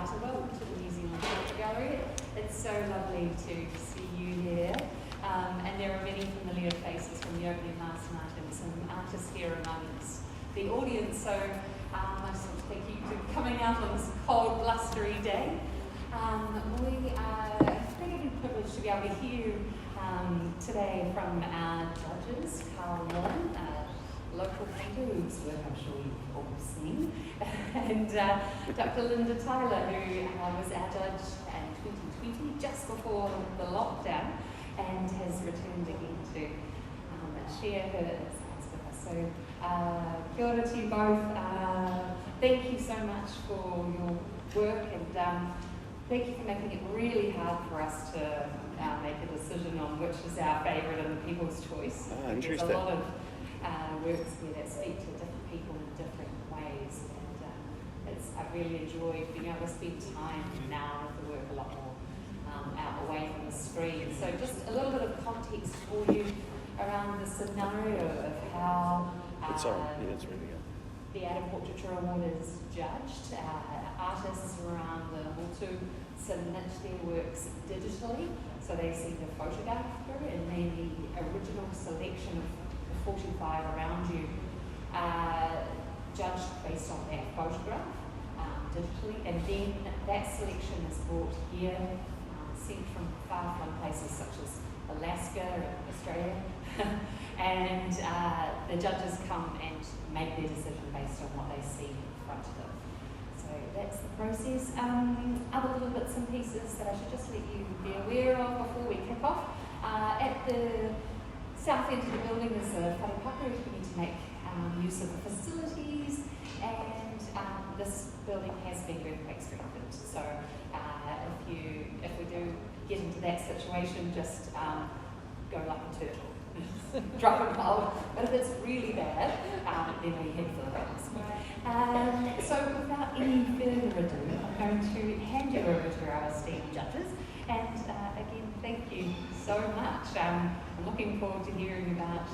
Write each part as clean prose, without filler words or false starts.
Carter. Welcome to the New Zealand Photo Gallery. It's so lovely to see you here. And there are many familiar faces from the opening last night and some artists here amongst the audience. So I just want to thank you for coming out on this cold, blustery day. We are pretty privileged to be able to hear today from our judges, Karl Maughan, local painter whose work I'm sure you've all seen, and Dr. Linda Tyler, who was our judge in 2020, just before the lockdown, and has returned again to share her insights with us. So, kia ora to you both. Thank you so much for your work, and thank you for making it really hard for us to make a decision on which is our favourite and the people's choice. There's a lot of works here that speak to different people in different ways, and I've really enjoyed being able to spend time now with the work a lot more out away from the screen. So just a little bit of context for you around the scenario of how the Adam Portraiture Award is judged. Artists around the Motu submit their works digitally, so they see the photograph through, and then the original selection of 45 around you, judged based on that photograph digitally, and then that selection is brought here, sent from far-flung places such as Alaska and Australia, and the judges come and make their decision based on what they see in front of them. So that's the process. Other little bits and pieces that I should just let you be aware of before we kick off. At the south end of the building is a wharepaku. We need to make use of the facilities, and this building has been earthquake strengthened. So if we do get into that situation, just go like a turtle. Drop and roll. But if it's really bad, then we head for the rocks. So without any further ado, I'm going to hand you over to our esteemed judges. And again, thank you so much. I'm looking forward to hearing about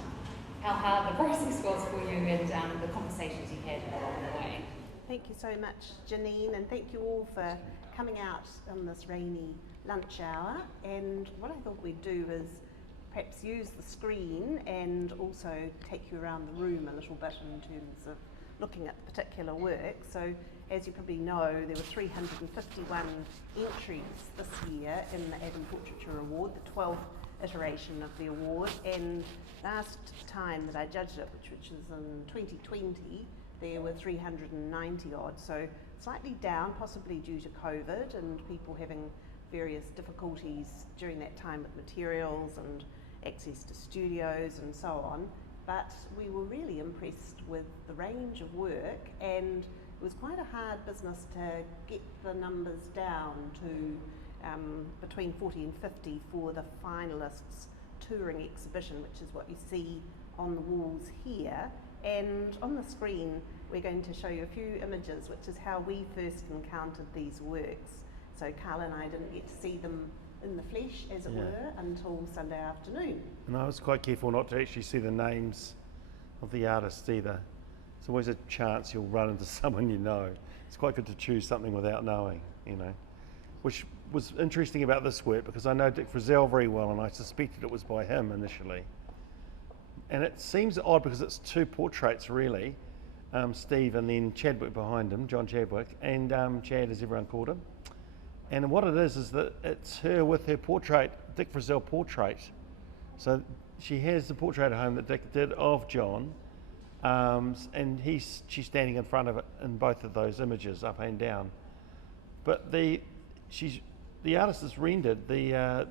how hard the process was for you and the conversations you had along the way. Thank you so much, Janine, and thank you all for coming out on this rainy lunch hour. And what I thought we'd do is perhaps use the screen and also take you around the room a little bit in terms of looking at the particular work. So, as you probably know, there were 351 entries this year in the Adam Portraiture Award, the 12th iteration of the award, and last time that I judged it, which was in 2020, there were 390 odd, so slightly down, possibly due to COVID and people having various difficulties during that time with materials and access to studios and so on. But we were really impressed with the range of work, and it was quite a hard business to get the numbers down to between 40 and 50 for the finalists touring exhibition, which is what you see on the walls here. And on the screen we're going to show you a few images, which is how we first encountered these works. So Karl and I didn't get to see them in the flesh, as it were, until Sunday afternoon. And I was quite careful not to actually see the names of the artists either. It's always a chance you'll run into someone you know. It's quite good to choose something without knowing, you know. Which was interesting about this work, because I know Dick Frizzell very well, and I suspected it was by him initially. And it seems odd because it's two portraits really, Steve and then Chadwick behind him, John Chadwick, and Chad as everyone called him. And what it is that it's her with her portrait, Dick Frizzell portrait. So she has the portrait at home that Dick did of John, and she's standing in front of it in both of those images, up and down. But the artist has rendered the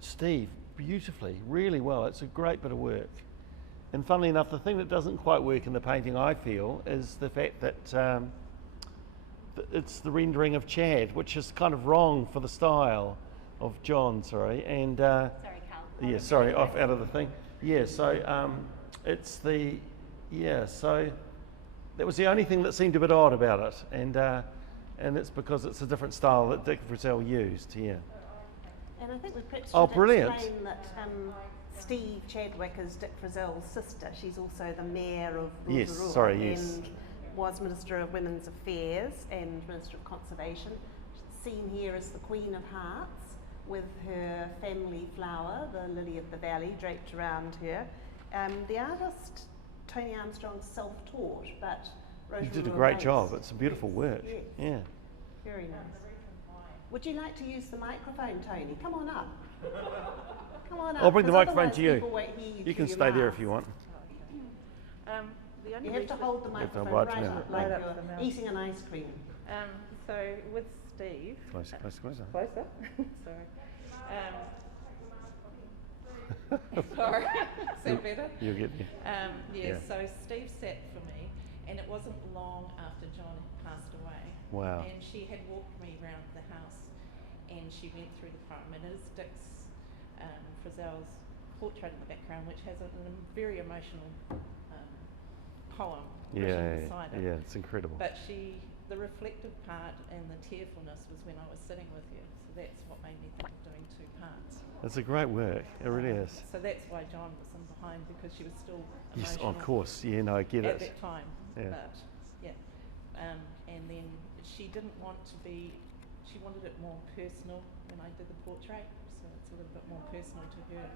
Steve beautifully, really well. It's a great bit of work. And funnily enough, the thing that doesn't quite work in the painting, I feel, is the fact that it's the rendering of Chad, which is kind of wrong for the style of John, sorry. And Sorry, Karl. yeah, sorry, off out of the thing. Yeah, so it's the, yeah, so that was the only thing that seemed a bit odd about it. And it's because it's a different style that Dick Frizzell used, yeah. And I think we perhaps Oh, should brilliant. explain that Steve Chadwick is Dick Frizzell's sister. She's also the mayor of Rotorua. Yes, sorry, yes. And was Minister of Women's Affairs and Minister of Conservation. Seen here is the Queen of Hearts with her family flower, the lily of the valley, draped around her. The artist, Tony Armstrong, self-taught, but wrote You did a real great base. job. It's a beautiful Yes, work. yes. Yeah. Very nice. Would you like to use the microphone, Tony? Come on up. Come on up. I'll bring the 'cause microphone otherwise to you. people won't hear You through can your stay there if mask. you want. The only You have to reason- hold the have to microphone hold right it now. up like Right up to the you're mouth. eating an ice cream. So with Steve, Closer, closer, closer. closer. Sorry. Sorry. Is that better? You'll get there. Yeah. So Steve sat for me, and it wasn't long after John had passed away. Wow. And she had walked me around the house, and she went through the poem. And it is Dick's Frizzell's portrait in the background, which has a very emotional poem written beside it. Yeah, it's incredible. But the reflective part and the tearfulness was when I was sitting with you. So that's what made me think of doing two parts. It's a great work. It really is. So that's why John was in behind, because she was still Yes, emotional of course. Yeah, no, I get at it. that time. Yeah. But yeah, and then she didn't want to be. She wanted it more personal when I did the portrait, so it's a little bit more personal to her.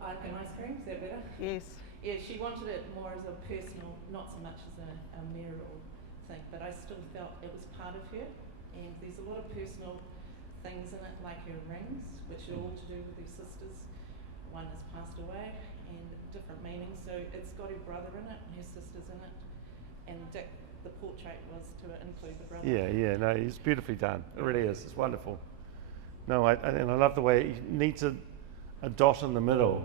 Like an ice cream, is that better? Yes. Yeah, she wanted it more as a personal, not so much as a mural thing, but I still felt it was part of her, and there's a lot of personal things in it, like her rings, which are all to do with her sisters. One has passed away, and different meanings, so it's got her brother in it, and her sisters in it, and Dick, the portrait was to include the brother. Yeah, no, it's beautifully done. It really is. It's wonderful. No, and I love the way it needs a dot in the middle,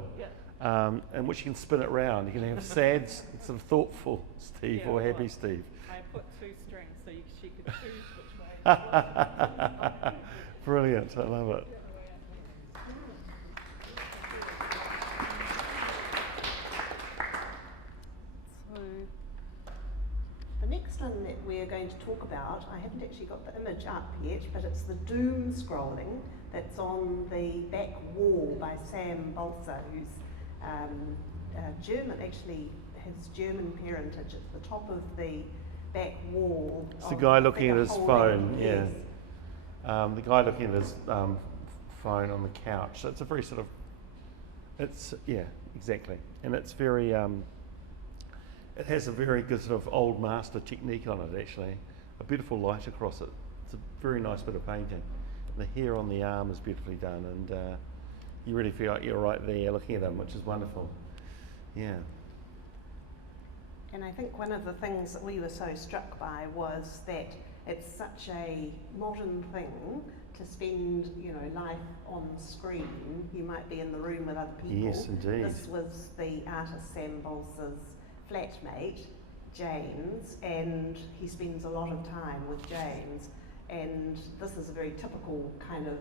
in which you can spin it round. You can have sad, sort of thoughtful Steve, Yeah, or happy right. Steve. I put two strings so she could choose which way. Brilliant. I love it. So the next one that we're going to talk about, I haven't actually got the image up yet, but it's the doom scrolling that's on the back wall by Sam Balsa, who's German, actually has German parentage. It's the top of the back wall. It's the of guy looking at bigger his holding, phone, yeah. yes. The guy looking at his phone on the couch. So it's a very sort of, exactly. And it's very, it has a very good sort of old master technique on it, actually. A beautiful light across it. It's a very nice bit of painting. And the hair on the arm is beautifully done, and you really feel like you're right there looking at him, which is wonderful. Yeah. And I think one of the things that we were so struck by was that it's such a modern thing to spend, life on screen. You might be in the room with other people. Yes, indeed. This was the artist Sam Balsa's flatmate, James, and he spends a lot of time with James. And this is a very typical kind of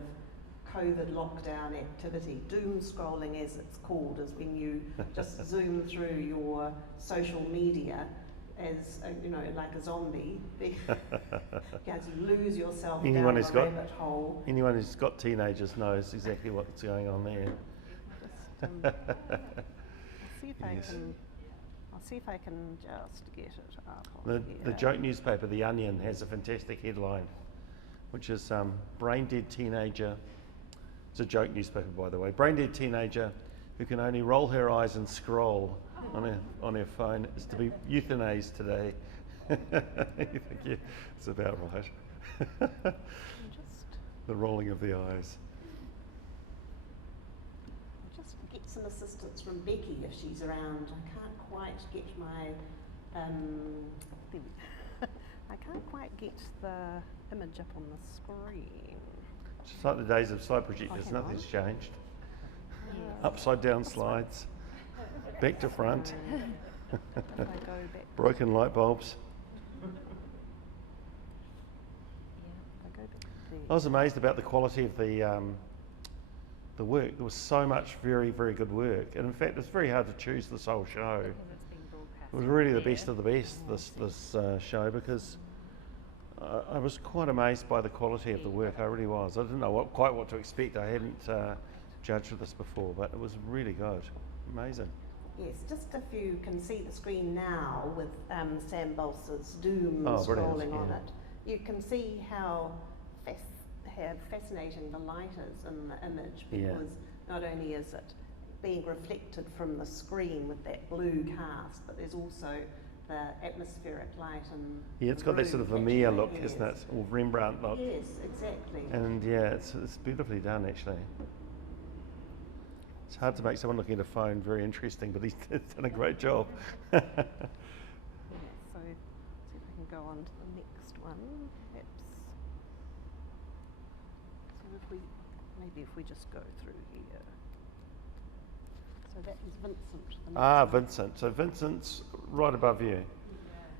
COVID lockdown activity. Doom scrolling, as it's called, is when you just zoom through your social media as like a zombie, because you lose yourself down the rabbit hole. Anyone who's got teenagers knows exactly what's going on there. Just, I'll see if I can just get it up. The joke newspaper, The Onion, has a fantastic headline, which is brain dead teenager. It's a joke newspaper, by the way. Brain dead teenager who can only roll her eyes and scroll on her phone is to be euthanized today. You think, yeah, it's about right. The rolling of the eyes. I'll just get some assistance from Becky if she's around. I can't quite get my I can't quite get the image up on the screen. Just like the days of slide projectors, hang nothing's on. changed. Upside down slides, back to front, If I go back, broken light bulbs. if I go back there. I was amazed about the quality of the work. There was so much very, very good work, and in fact, it's very hard to choose this whole show. It was really the best of the best, this show, because I was quite amazed by the quality of the work. I really was. I didn't know quite what to expect. I hadn't judged this before, but it was really good. Amazing. Yes, just if you can see the screen now with Sam Bolster's Doom Oh, brilliant, scrolling on yeah. it, you can see how fascinating the light is in the image, Yeah. because not only is it being reflected from the screen with that blue cast, but there's also the atmospheric light and Yeah, it's got that sort of Vermeer look, isn't it? Or Rembrandt look. Yes, exactly. And yeah, it's beautifully done actually. It's hard to make someone looking at a phone very interesting, but he's done a great job. Yeah, so see if I can go on to the next one, perhaps. So maybe if we just go through here. So that is Vincent. the next Ah, one. Vincent. So Vincent's right above you.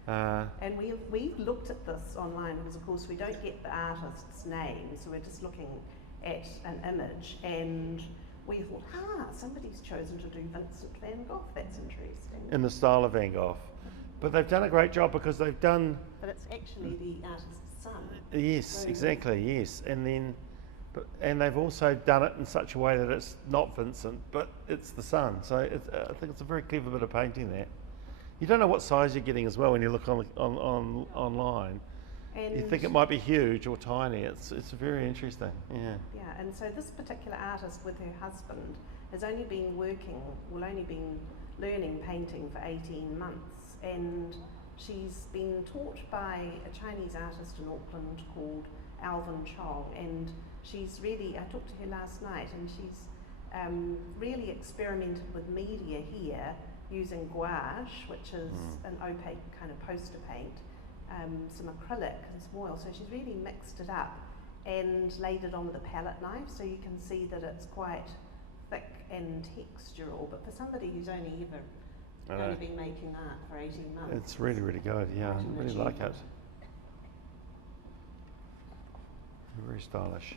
And we've looked at this online because, of course, we don't get the artist's name, so we're just looking at an image, and we thought, somebody's chosen to do Vincent van Gogh. That's interesting. In the style of Van Gogh. But they've done a great job because they've done, But it's actually the artist's son. yes, So- exactly, yes. And then, and they've also done it in such a way that it's not Vincent, but it's the son. So I think it's a very clever bit of painting there. You don't know what size you're getting as well when you look online. And You think it might be huge or tiny. It's very interesting. Yeah. Yeah, and so this particular artist with her husband has only been learning painting for 18 months, and she's been taught by a Chinese artist in Auckland called Alvin Chong, and I talked to her last night, and she's really experimented with media here using gouache, which is an opaque kind of poster paint, some acrylic and some oil. So she's really mixed it up and laid it on with a palette knife, so you can see that it's quite thick and textural. But for somebody who's only been making art for 18 months, It's really, really good. Yeah, quite I an really like it. achievement. Very stylish.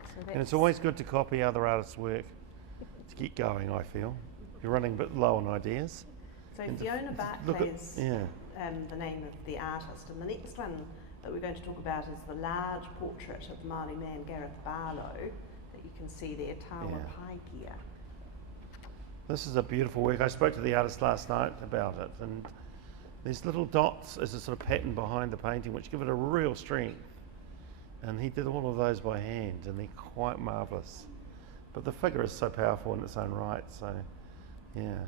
So And it's that's- always good to copy other artists' work to get going, I feel. You're running a bit low on ideas. So And to Fiona look Barclay at- is yeah. the name of the artist, and the next one that we're going to talk about is the large portrait of the Māori man Gareth Barlow that you can see there, Tawa Yeah. Paikia. This is a beautiful work. I spoke to the artist last night about it, and these little dots as a sort of pattern behind the painting which give it a real strength. And he did all of those by hand, and they're quite marvellous. But the figure is so powerful in its own right, so yeah,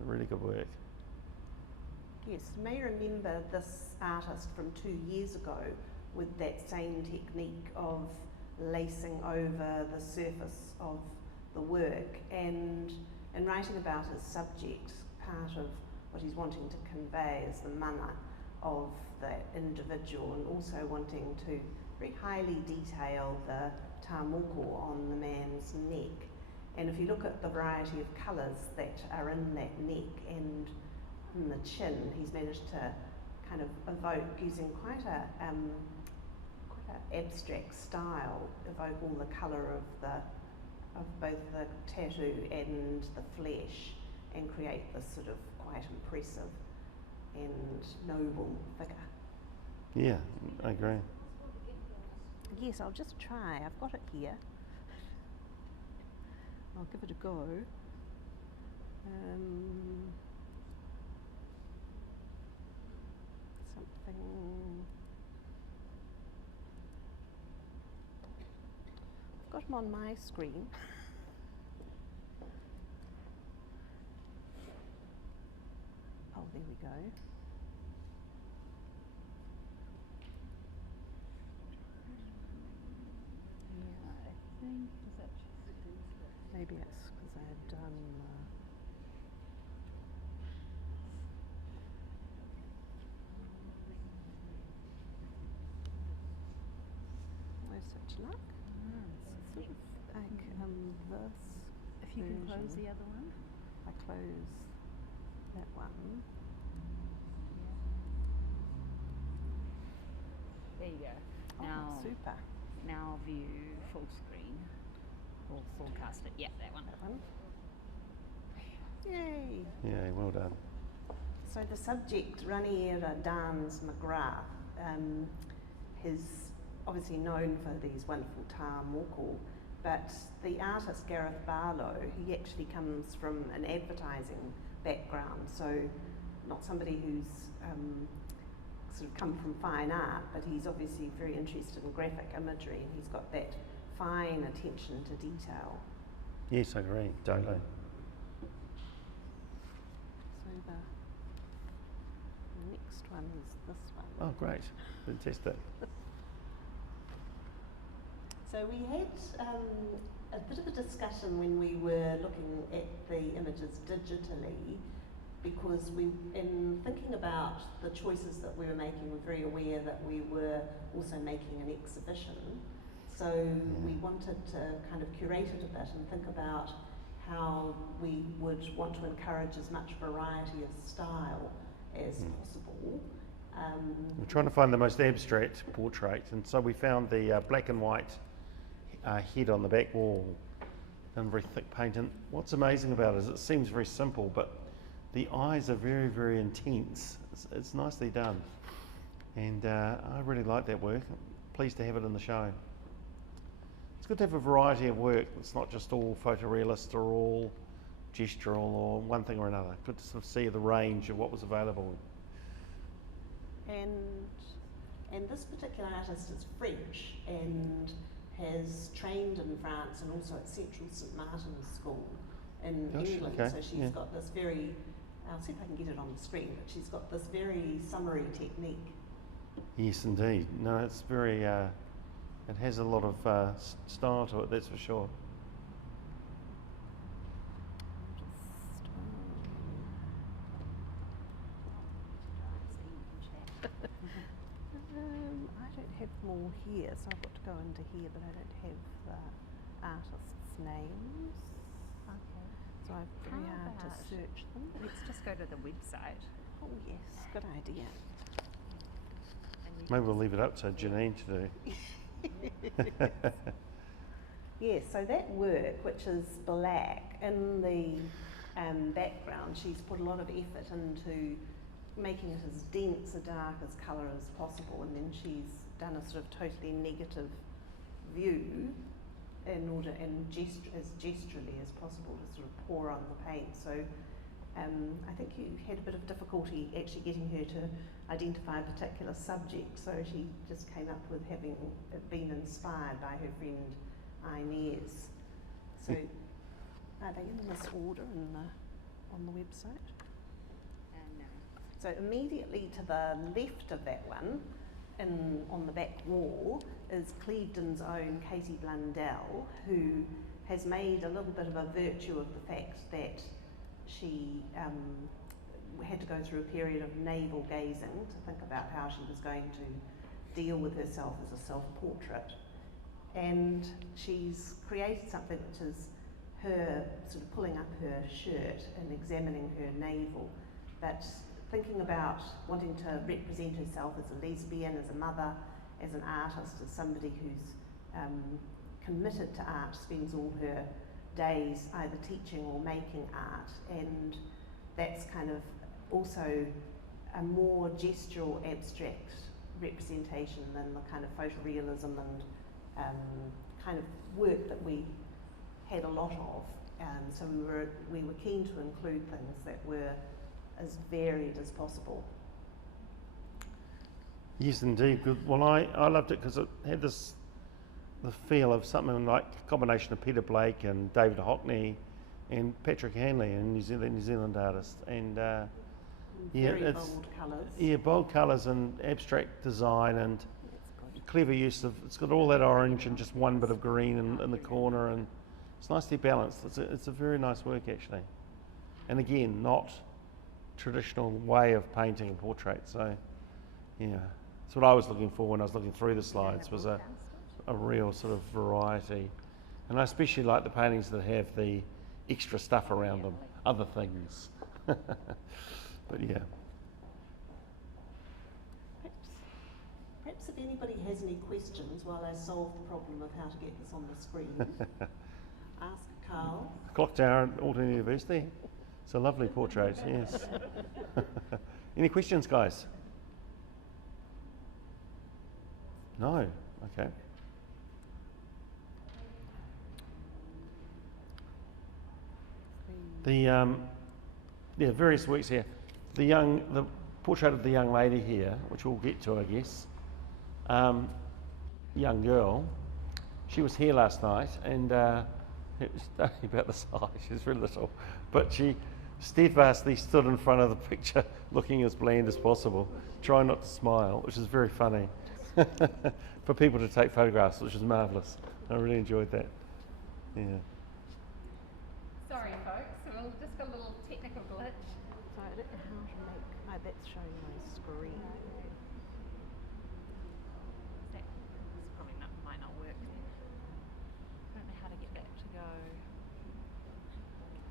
really good work. Yes, you may remember this artist from 2 years ago with that same technique of lacing over the surface of the work, and in writing about his subject, part of what he's wanting to convey is the mana of the individual, and also wanting to very highly detail the tāmoko on the man's neck. And if you look at the variety of colours that are in that neck and in the chin, he's managed to kind of evoke, using quite a abstract style, evoke all the colour of both the tattoo and the flesh, and create this sort of quite impressive and noble figure. Yeah, I agree. Yes, I'll just try. I've got it here. I'll give it a go. Something. I've got him on my screen. Oh, there we go. Maybe it's because I had done. No such luck. It's sort of like this. If you can close version. the other one. I close that one. There you go. Oh, Now, super. now view full screen or forecast it. Yeah, that one. That one. Yay! Yeah, well done. So the subject, Raniera Dans McGrath, is obviously known for these wonderful tāmoko But the artist Gareth Barlow, he actually comes from an advertising background, so not somebody who's sort of come from fine art, but he's obviously very interested in graphic imagery, and he's got that fine attention to detail. Yes, I agree, totally. So the next one is this one. Oh, great. Fantastic. So we had a bit of a discussion when we were looking at the images digitally, because in thinking about the choices that we were making, we're very aware that we were also making an exhibition. So we wanted to kind of curate it a bit and think about how we would want to encourage as much variety of style as possible. We're trying to find the most abstract portrait, and so we found the black and white head on the back wall, done very thick paint. And what's amazing about it is it seems very simple, but the eyes are very, very intense. It's nicely done, and I really like that work. I'm pleased to have it in the show. It's good to have a variety of work. It's not just all photorealist or all gestural or one thing or another. Good to sort of see the range of what was available. And this particular artist is French and has trained in France and also at Central St Martin's School in England. Okay, So she's got this very, I'll see if I can get it on the screen, but she's got this very summary technique. Yes, indeed. No, it's very, it has a lot of style to it, that's for sure. I don't have more here, so I've got to go into here, but I don't have the artists' names. Okay. So it's very hard to search them. Let's just go to the website. Oh yes, good idea. And you Maybe can we'll leave it up to Janine to do. Yes, so that work, which is black, in the background, she's put a lot of effort into making it as dense a dark as colour as possible, and then she's done a sort of totally negative view in order, and as gesturally as possible, to sort of pour on the paint. So I think you had a bit of difficulty actually getting her to identify a particular subject, so she just came up with having it been inspired by her friend Inez. So are they in this order on the website? no. So immediately to the left of that one, on the back wall, is Clevedon's own Katie Blundell, who has made a little bit of a virtue of the fact that she had to go through a period of navel gazing to think about how she was going to deal with herself as a self-portrait. And she's created something which is her sort of pulling up her shirt and examining her navel, but thinking about wanting to represent herself as a lesbian, as a mother, as an artist, as somebody who's committed to art, spends all her days either teaching or making art, and that's kind of also a more gestural, abstract representation than the kind of photorealism and kind of work that we had a lot of. So we were keen to include things that were as varied as possible. Yes, indeed. Good. Well, I loved it because it had the feel of something like a combination of Peter Blake and David Hockney and Patrick Hanley, a New Zealand artist, and Very bold colours. Yeah, bold colours and abstract design and clever use of. It's got all that orange and just one bit of green in the corner, and it's nicely balanced. It's a very nice work actually, and again, not traditional way of painting a portrait. So, yeah, that's what I was looking for when I was looking through the slides, was a real sort of variety. And I especially like the paintings that have the extra stuff around them, other things. But yeah. Perhaps if anybody has any questions while I solve the problem of how to get this on the screen, ask Karl. Clock Tower at Alton University. It's a lovely portrait, yes. Any questions, guys? No? Okay. The various works here. The portrait of the young lady here, which we'll get to, I guess. Young girl. She was here last night, and it was only about the size. She's very little, but she steadfastly stood in front of the picture, looking as bland as possible, trying not to smile, which is very funny for people to take photographs, which is marvellous. I really enjoyed that. Yeah. Sorry, folks. We'll just got a little technical glitch. So I don't know how to make. Oh, that's showing my screen. That's probably might not work. I don't know how to get that to go.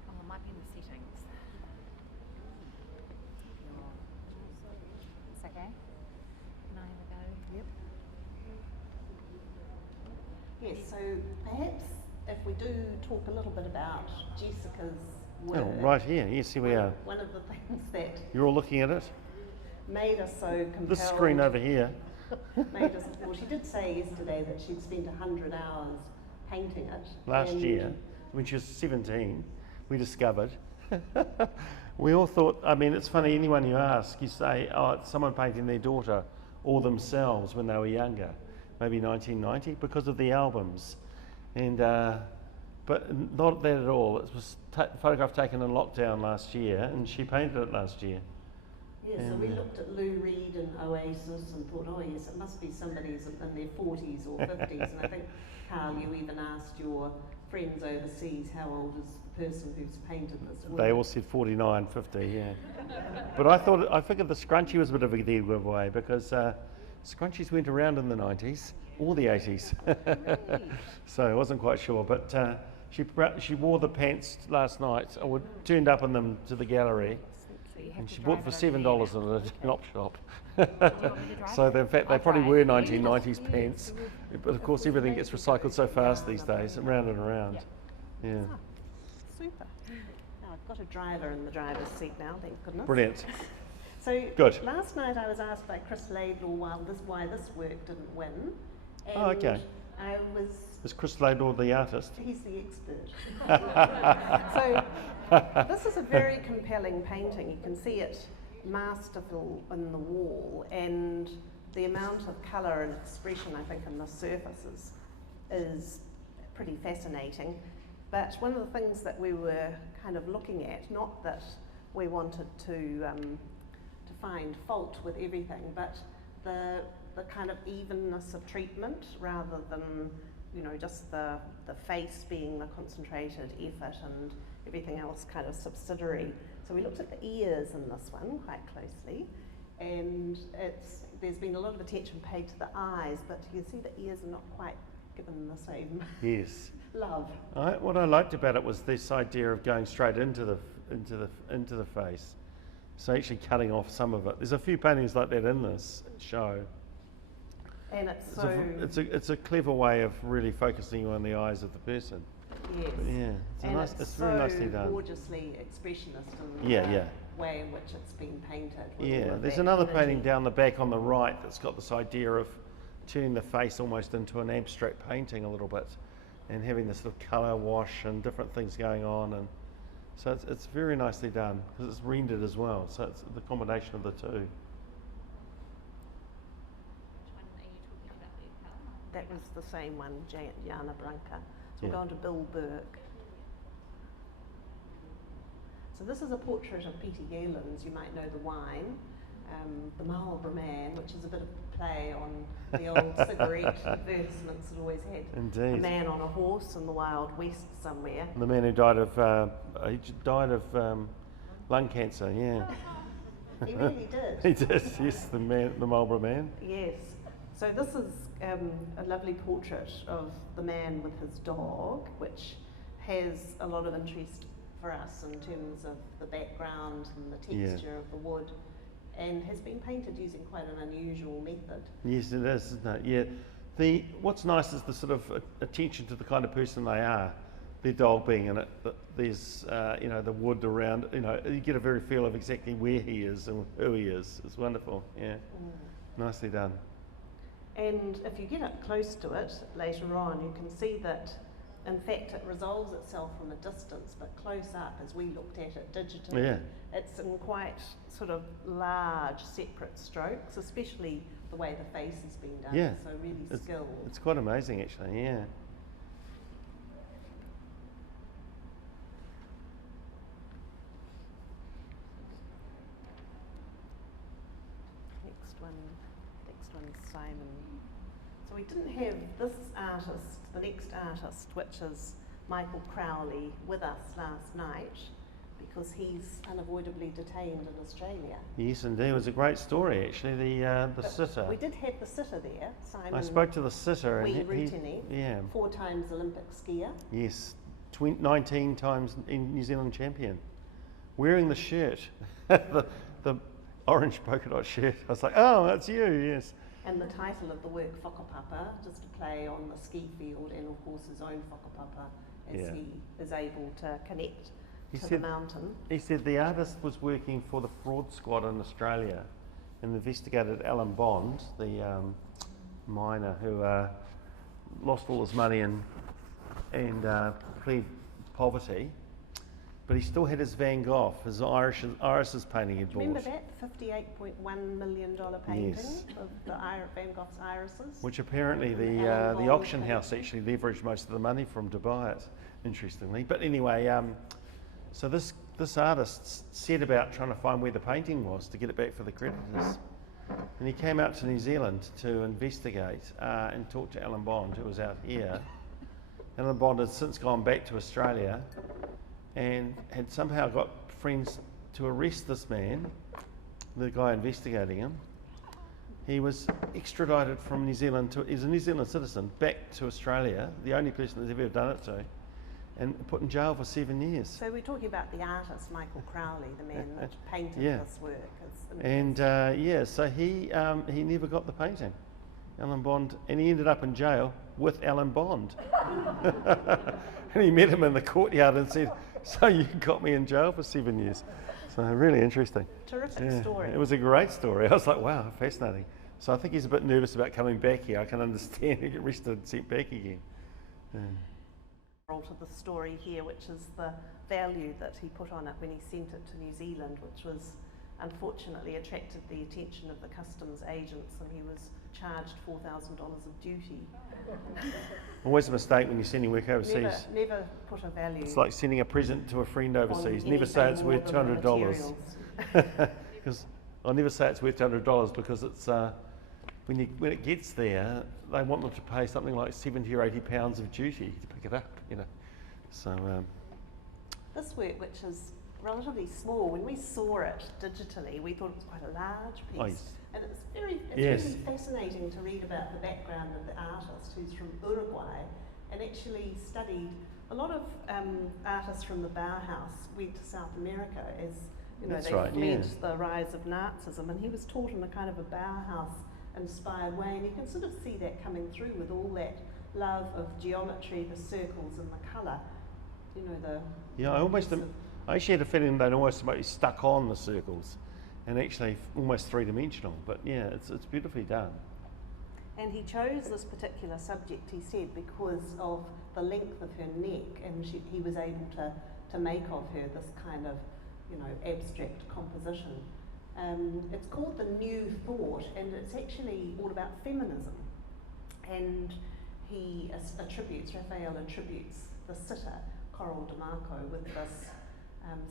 Oh, it might be in the settings. It's okay. Can I have a go? Yep. Yes, so perhaps if we do talk a little bit about Jessica's work. Oh, right here. Yes, here we are. One of the things that You're all looking at it. made us so compelled. This screen over here. Made us, well, she did say yesterday that she'd spent 100 hours painting it. Last and year, when she was 17, we discovered. We all thought, I mean, it's funny, anyone you ask, you say, oh, it's someone painting their daughter or themselves when they were younger, maybe 1990, because of the albums. And, but not that at all. It was a photograph taken in lockdown last year, and she painted it last year. Yeah, so we looked at Lou Reed and Oasis and thought, oh yes, it must be somebody's in their 40s or 50s. And I think, Karl, you even asked your friends overseas how old is the person who's painted this work. They all said 49, 50, yeah. But I figured the scrunchie was a bit of a dead giveaway because scrunchies went around in the 90s or the 80s. So I wasn't quite sure, but she wore the pants last night, or turned up in them to the gallery, and she bought them for $7 at an op shop. So in fact they probably were 1990s pants, but of course everything gets recycled so fast these days, around and around. Yeah. Super. Now I've got a driver in the driver's seat now, thank goodness. Brilliant. So Good. last night I was asked by Chris Laidlaw why this work didn't win. And Oh, okay. I was, Is Chris Laidlaw the artist? he's the expert. So this is a very compelling painting. You can see it masterful in the wall, and the amount of colour and expression I think in the surfaces is pretty fascinating. But one of the things that we were kind of looking at, not that we wanted to find fault with everything, but the kind of evenness of treatment rather than, you know, just the face being the concentrated effort and everything else kind of subsidiary. So we looked at the ears in this one quite closely, and there's been a lot of attention paid to the eyes, but you can see the ears are not quite given the same Yes. love. What I liked about it was this idea of going straight into the face. So actually cutting off some of it. There's a few paintings like that in this show. And It's a clever way of really focusing on the eyes of the person. yes. But yeah, it's so very nicely done. gorgeously expressionist in Yeah, the yeah. way in which it's been painted. with all Yeah, of there's that another energy. painting down the back on the right that's got this idea of turning the face almost into an abstract painting a little bit, and having this sort of colour wash and different things going on, and so it's very nicely done because it's rendered as well. So it's the combination of the two. Which one are you talking about there, Karl? That was the same one, Jana Branca. So we'll Yeah. go on to Bill Burke. So this is a portrait of Peter Yealands. You might know the wine, the Marlborough Man, which is a bit of a play on the old cigarette advertisements that always had a Indeed. man on a horse in the Wild West somewhere. And the man who died of lung cancer. Yeah, He really did. he did. Yes, the Marlborough Man. Yes. So this is a lovely portrait of the man with his dog, which has a lot of interest for us in terms of the background and the texture of the wood, and has been painted using quite an unusual method. Yes, it is, isn't it? Yeah. What's nice is the sort of attention to the kind of person they are. Their dog being in it, there's the wood around. You get a very feel of exactly where he is and who he is. It's wonderful. Yeah, nicely done. And if you get up close to it later on, you can see that In fact, it resolves itself from a distance, but close up, as we looked at it digitally, Yeah. it's in quite sort of large separate strokes, especially the way the face has been done. Yeah. So really skilled. It's quite amazing, actually. Yeah. Next one's Simon. So we didn't have this artist, the next artist, which is Michael Crowley, with us last night because he's unavoidably detained in Australia. Yes, indeed. It was a great story, actually. The But sitter. we did have the sitter there, Simon. I spoke to the sitter, and Wee he Rutini, yeah, 4 times Olympic skier. yes, 19 times in New Zealand champion, wearing the shirt, the orange polka dot shirt. I was like, oh, that's you, yes. And the title of the work, Whakapapa, just to play on the ski field and of course his own whakapapa as Yeah. he is able to connect He to the said- mountain. He said the artist was working for the fraud squad in Australia and investigated Alan Bond, the miner who lost all his money and pled poverty, but he still had his Van Gogh, his Iris's painting he'd Do you bought, remember that $58.1 million painting Yes. of Van Gogh's irises? which apparently And the Alan Bond auction painting. house actually leveraged most of the money from to buy it, interestingly. But anyway, so this artist set about trying to find where the painting was to get it back for the creditors. And he came out to New Zealand to investigate and talk to Alan Bond, who was out here. Alan Bond had since gone back to Australia and had somehow got friends to arrest this man, the guy investigating him. He was extradited from New Zealand he's a New Zealand citizen, back to Australia, the only person that's ever done it to, and put in jail for 7 years. So we're talking about the artist, Michael Crowley, the man that painted Yeah. this work. It's And so he never got the painting, Alan Bond, and he ended up in jail with Alan Bond. And he met him in the courtyard and said, so you got me in jail for 7 years. So really interesting. terrific story. It was a great story. I was like, wow, fascinating. So I think he's a bit nervous about coming back here. I can understand he get arrested and sent back again. Yeah. To the story here, which is the value that he put on it when he sent it to New Zealand, which was unfortunately attracted the attention of the customs agents, and he was charged $4,000 of duty. Always a mistake when you're sending work overseas. Never put a value. It's like sending a present to a friend on overseas. Never say anything it's more worth than the $200. materials. Because I'll never say it's worth $200 because it's when it gets there, they want them to pay something like 70 or 80 pounds of duty to pick it up. So This work, which is relatively small, when we saw it digitally, we thought it was quite a large piece. Oh, yes. And it's really fascinating to read about the background of the artist, who's from Uruguay, and actually studied. A lot of artists from the Bauhaus went to South America as That's they right, fled yeah. the rise of Nazism, and he was taught in a kind of a Bauhaus-inspired way, and you can sort of see that coming through with all that love of geometry, the circles and the colour. yeah, I actually had a feeling they'd almost maybe stuck on the circles, and actually almost three-dimensional. But yeah, it's beautifully done. And he chose this particular subject, he said, because of the length of her neck, and he was able to make of her this kind of, abstract composition. It's called The New Thought, and it's actually all about feminism. And Raphael attributes the sitter, Coral DeMarco, with this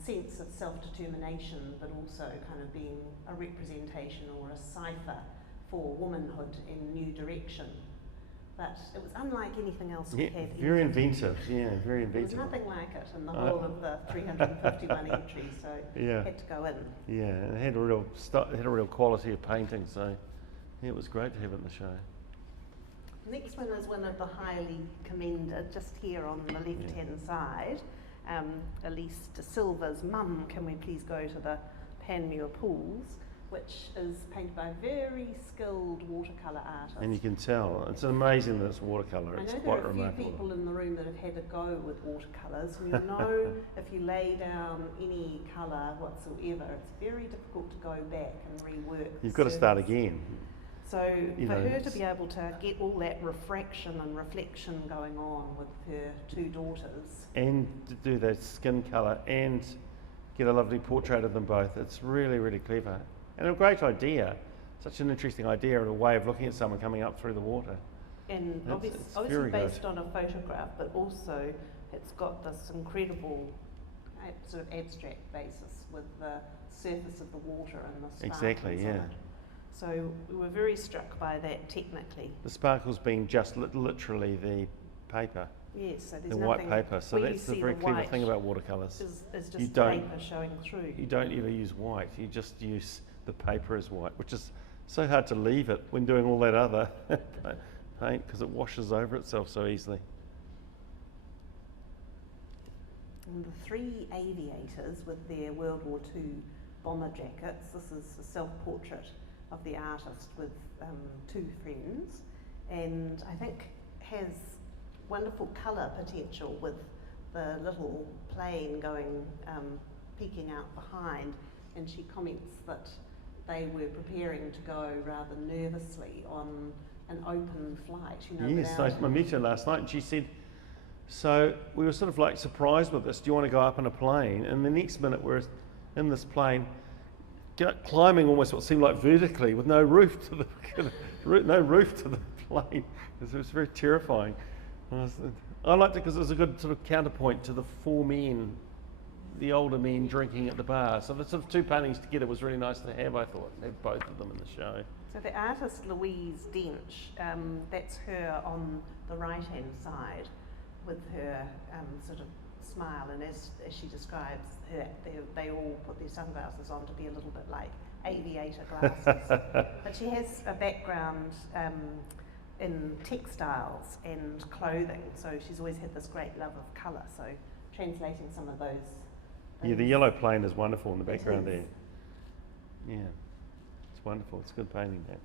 sense of self-determination, but also kind of being a representation or a cipher for womanhood in new direction. But it was unlike anything else we had. Very inventive. Yeah, very There was inventive. nothing like it in the whole of the 351 entries, so Yeah. had to go in. Yeah, and it had a real quality of painting. So yeah, it was great to have it in the show. The next one is one of the highly commended, just here on the left-hand side. Elise De Silva's Mum, Can We Please Go to the Panmure Pools, which is painted by a very skilled watercolour artist. And you can tell, it's amazing that it's watercolour. I It's know quite there are a few remarkable. people in the room that have had a go with watercolours. You know, if you lay down any colour whatsoever, it's very difficult to go back and rework. You've got to start surface. again. So You for know, her to it's- be able to get all that refraction and reflection going on with her two daughters, and to do that skin colour and get a lovely portrait of them both, it's really, really clever. And a great idea, such an interesting idea and a way of looking at someone coming up through the water. and It's obviously very good. based on a photograph, but also it's got this incredible sort of abstract basis with the surface of the water and the sparkles Exactly, yeah. on it. So we were very struck by that technically. The sparkles being just literally the paper, Yes, so there's the nothing white paper. So where you that's the see very the clever white thing about watercolours. is You just don't- paper showing through. You don't ever use white, you just use the paper as white, which is so hard to leave it when doing all that other paint because it washes over itself so easily. And the three aviators with their World War II bomber jackets. This is a self-portrait of the artist with two friends, and I think has wonderful colour potential with the little plane going, peeking out behind, and she comments that they were preparing to go rather nervously on an open flight, you know, Yes, without... I met her last night and she said, so we were sort of like surprised with this, do you want to go up in a plane? And the next minute we're in this plane, climbing almost what seemed like vertically with no roof to the plane. It was very terrifying. I liked it because it was a good sort of counterpoint to the four men, the older men drinking at the bar. So the sort of two paintings together was really nice to have, I thought, have both of them in the show. So the artist Louise Dench, that's her on the right-hand side with her sort of smile, and as she describes her, they all put their sunglasses on to be a little bit like aviator glasses. But she has a background in textiles and clothing, so she's always had this great love of colour, so translating some of those Yeah, the things. yellow plane is wonderful in the It background is. there. Yeah, it's wonderful. It's good painting that.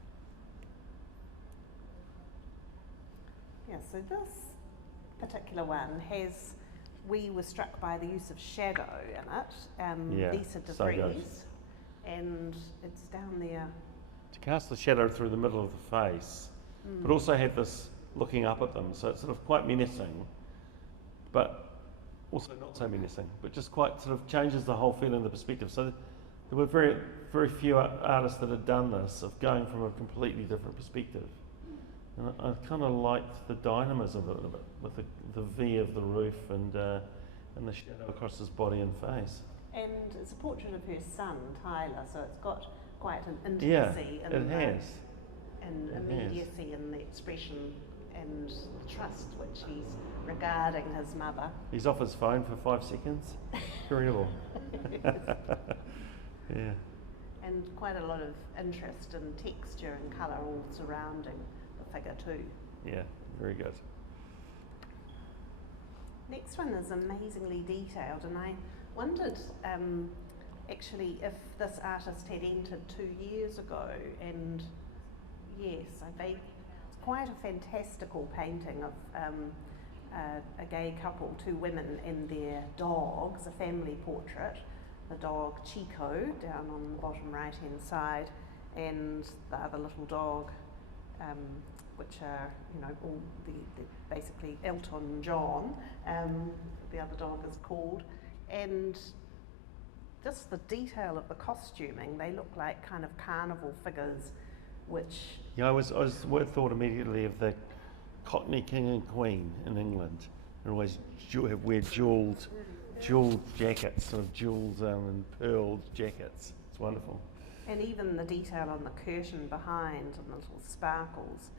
Yeah, so this particular one has, we were struck by the use of shadow in it, Yeah, Lisa so good. DeVries, and it's down there. To cast the shadow through the middle of the face, but also have this looking up at them, so it's sort of quite menacing, but also not so menacing, but just quite sort of changes the whole feeling of the perspective. So there were very, very few artists that had done this, of going from a completely different perspective. And I kind of liked the dynamism of it, with the V of the roof and the shadow across his body and face. And it's a portrait of her son, Tyler, so it's got quite an Yeah, intimacy it and has. and It has. immediacy in the expression and the trust which he's regarding his mother. He's off his phone for 5 seconds. Incredible. Yeah. And quite a lot of interest in texture and colour all surrounding the figure too. Yeah, very good. Next one is amazingly detailed, and I wondered actually if this artist had entered 2 years ago, and yes, it's quite a fantastical painting of a gay couple, 2 women and their dogs, a family portrait. The dog Chico down on the bottom right hand side, and the other little dog, which are, you know, all the basically Elton John, the other dog is called, and just the detail of the costuming, they look like kind of carnival figures, which... Yeah, I was thought immediately of the Cockney King and Queen in England. They always wear jewelled jackets, sort of jewelled and pearled jackets. It's wonderful. And even the detail on the curtain behind and the little sparkles,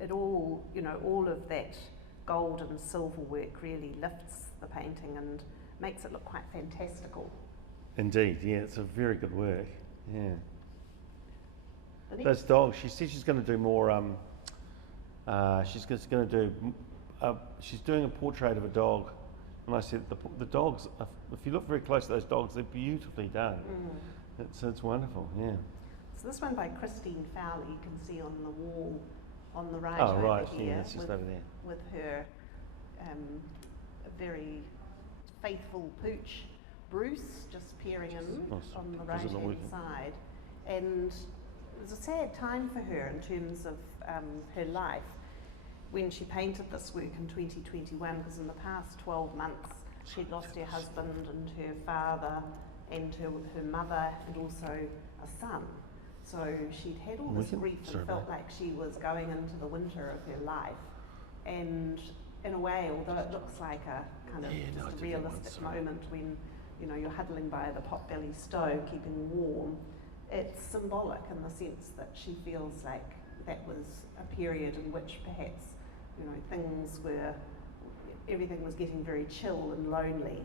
it all, you know, all of that gold and silver work really lifts the painting and makes it look quite fantastical. Indeed, yeah, it's a very good work. Yeah. The next- Those dogs, she said she's going to do more, she's doing a portrait of a dog. And I said, the dogs, if you look very close at those dogs, they're beautifully done. It's wonderful, yeah. So this one by Christine Fowler, you can see on the wall on the right Oh, over right, here, yeah, it's just over there. with her a very faithful pooch, Bruce, just peering in Nice. on the Does right it not hand work? side. And was a sad time for her in terms of her life when she painted this work in 2021, because in the past 12 months she'd lost her husband and her father and her mother and also a son. So she'd had all this grief and felt like she was going into the winter of her life. And in a way, although it looks like a kind of just a realistic moment when, you know, you're huddling by the potbelly stove keeping warm, it's symbolic in the sense that she feels like that was a period in which perhaps, you know, everything was getting very chill and lonely.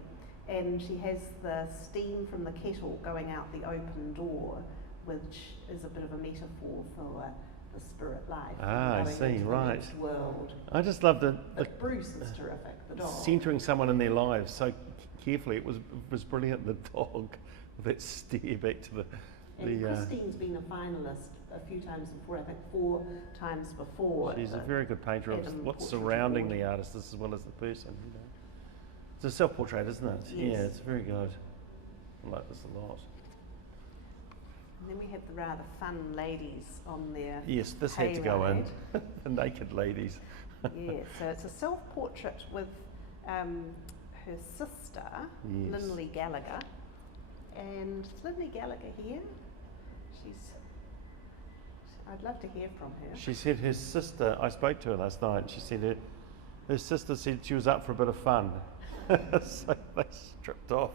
And she has the steam from the kettle going out the open door, which is a bit of a metaphor for the spirit life. Ah, I see, right. World. I just love the Bruce is terrific, the dog. centering someone in their lives so carefully. It was brilliant. The dog, with that stare back to the. And Christine's been a finalist a few times before. I think 4 times before. She's a very good painter of Adam what's Portraiture surrounding Award. the artist as well as the person. You know. It's a self-portrait, isn't it? Yes. Yeah, it's very good. I like this a lot. And then we have the rather fun ladies on there. Yes, this had to go in. The naked ladies. Yeah, so it's a self-portrait with her sister, Yes. Linley Gallagher. And is Linley Gallagher here? I'd love to hear from her. She said her sister, I spoke to her last night, and she said her sister said she was up for a bit of fun. So they stripped off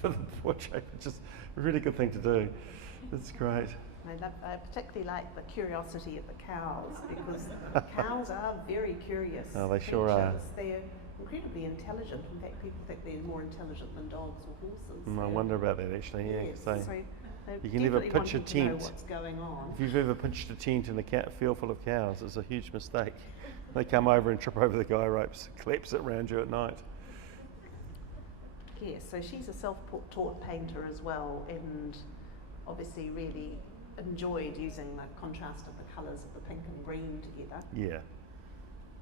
for the portrait, which is a really good thing to do. It's great. I particularly like the curiosity of the cows, because cows are very curious. Oh, they sure are. creatures. They're incredibly intelligent. In fact, people think they're more intelligent than dogs or horses. I wonder about that actually, yeah. Yes, So so they're you can never definitely pitch a wanting to know tent. what's going on. If you've ever pitched a tent in a field full of cows, it's a huge mistake. They come over and trip over the guy ropes, collapse it around you at night. Yes, so she's a self-taught painter as well, and obviously really enjoyed using the contrast of the colours of the pink and green together. Yeah.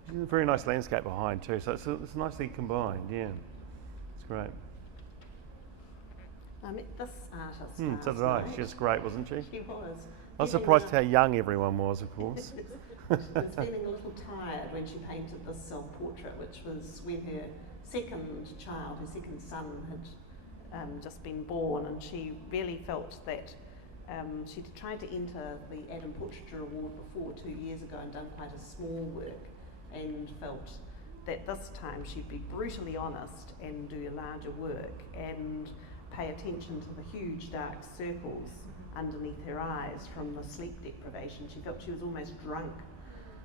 There's a very nice landscape behind too, so it's nicely combined, yeah. It's great. I met this artist So last did I. night. She was great, wasn't she? She was. I was Feeling surprised a- how young everyone was, of course. She was feeling a little tired when she painted this self-portrait, which was when her second child, her second son, had just been born, and she really felt that she'd tried to enter the Adam Portraiture Award before 2 years ago and done quite a small work, and felt that this time she'd be brutally honest and do a larger work and pay attention to the huge dark circles underneath her eyes from the sleep deprivation. She felt she was almost drunk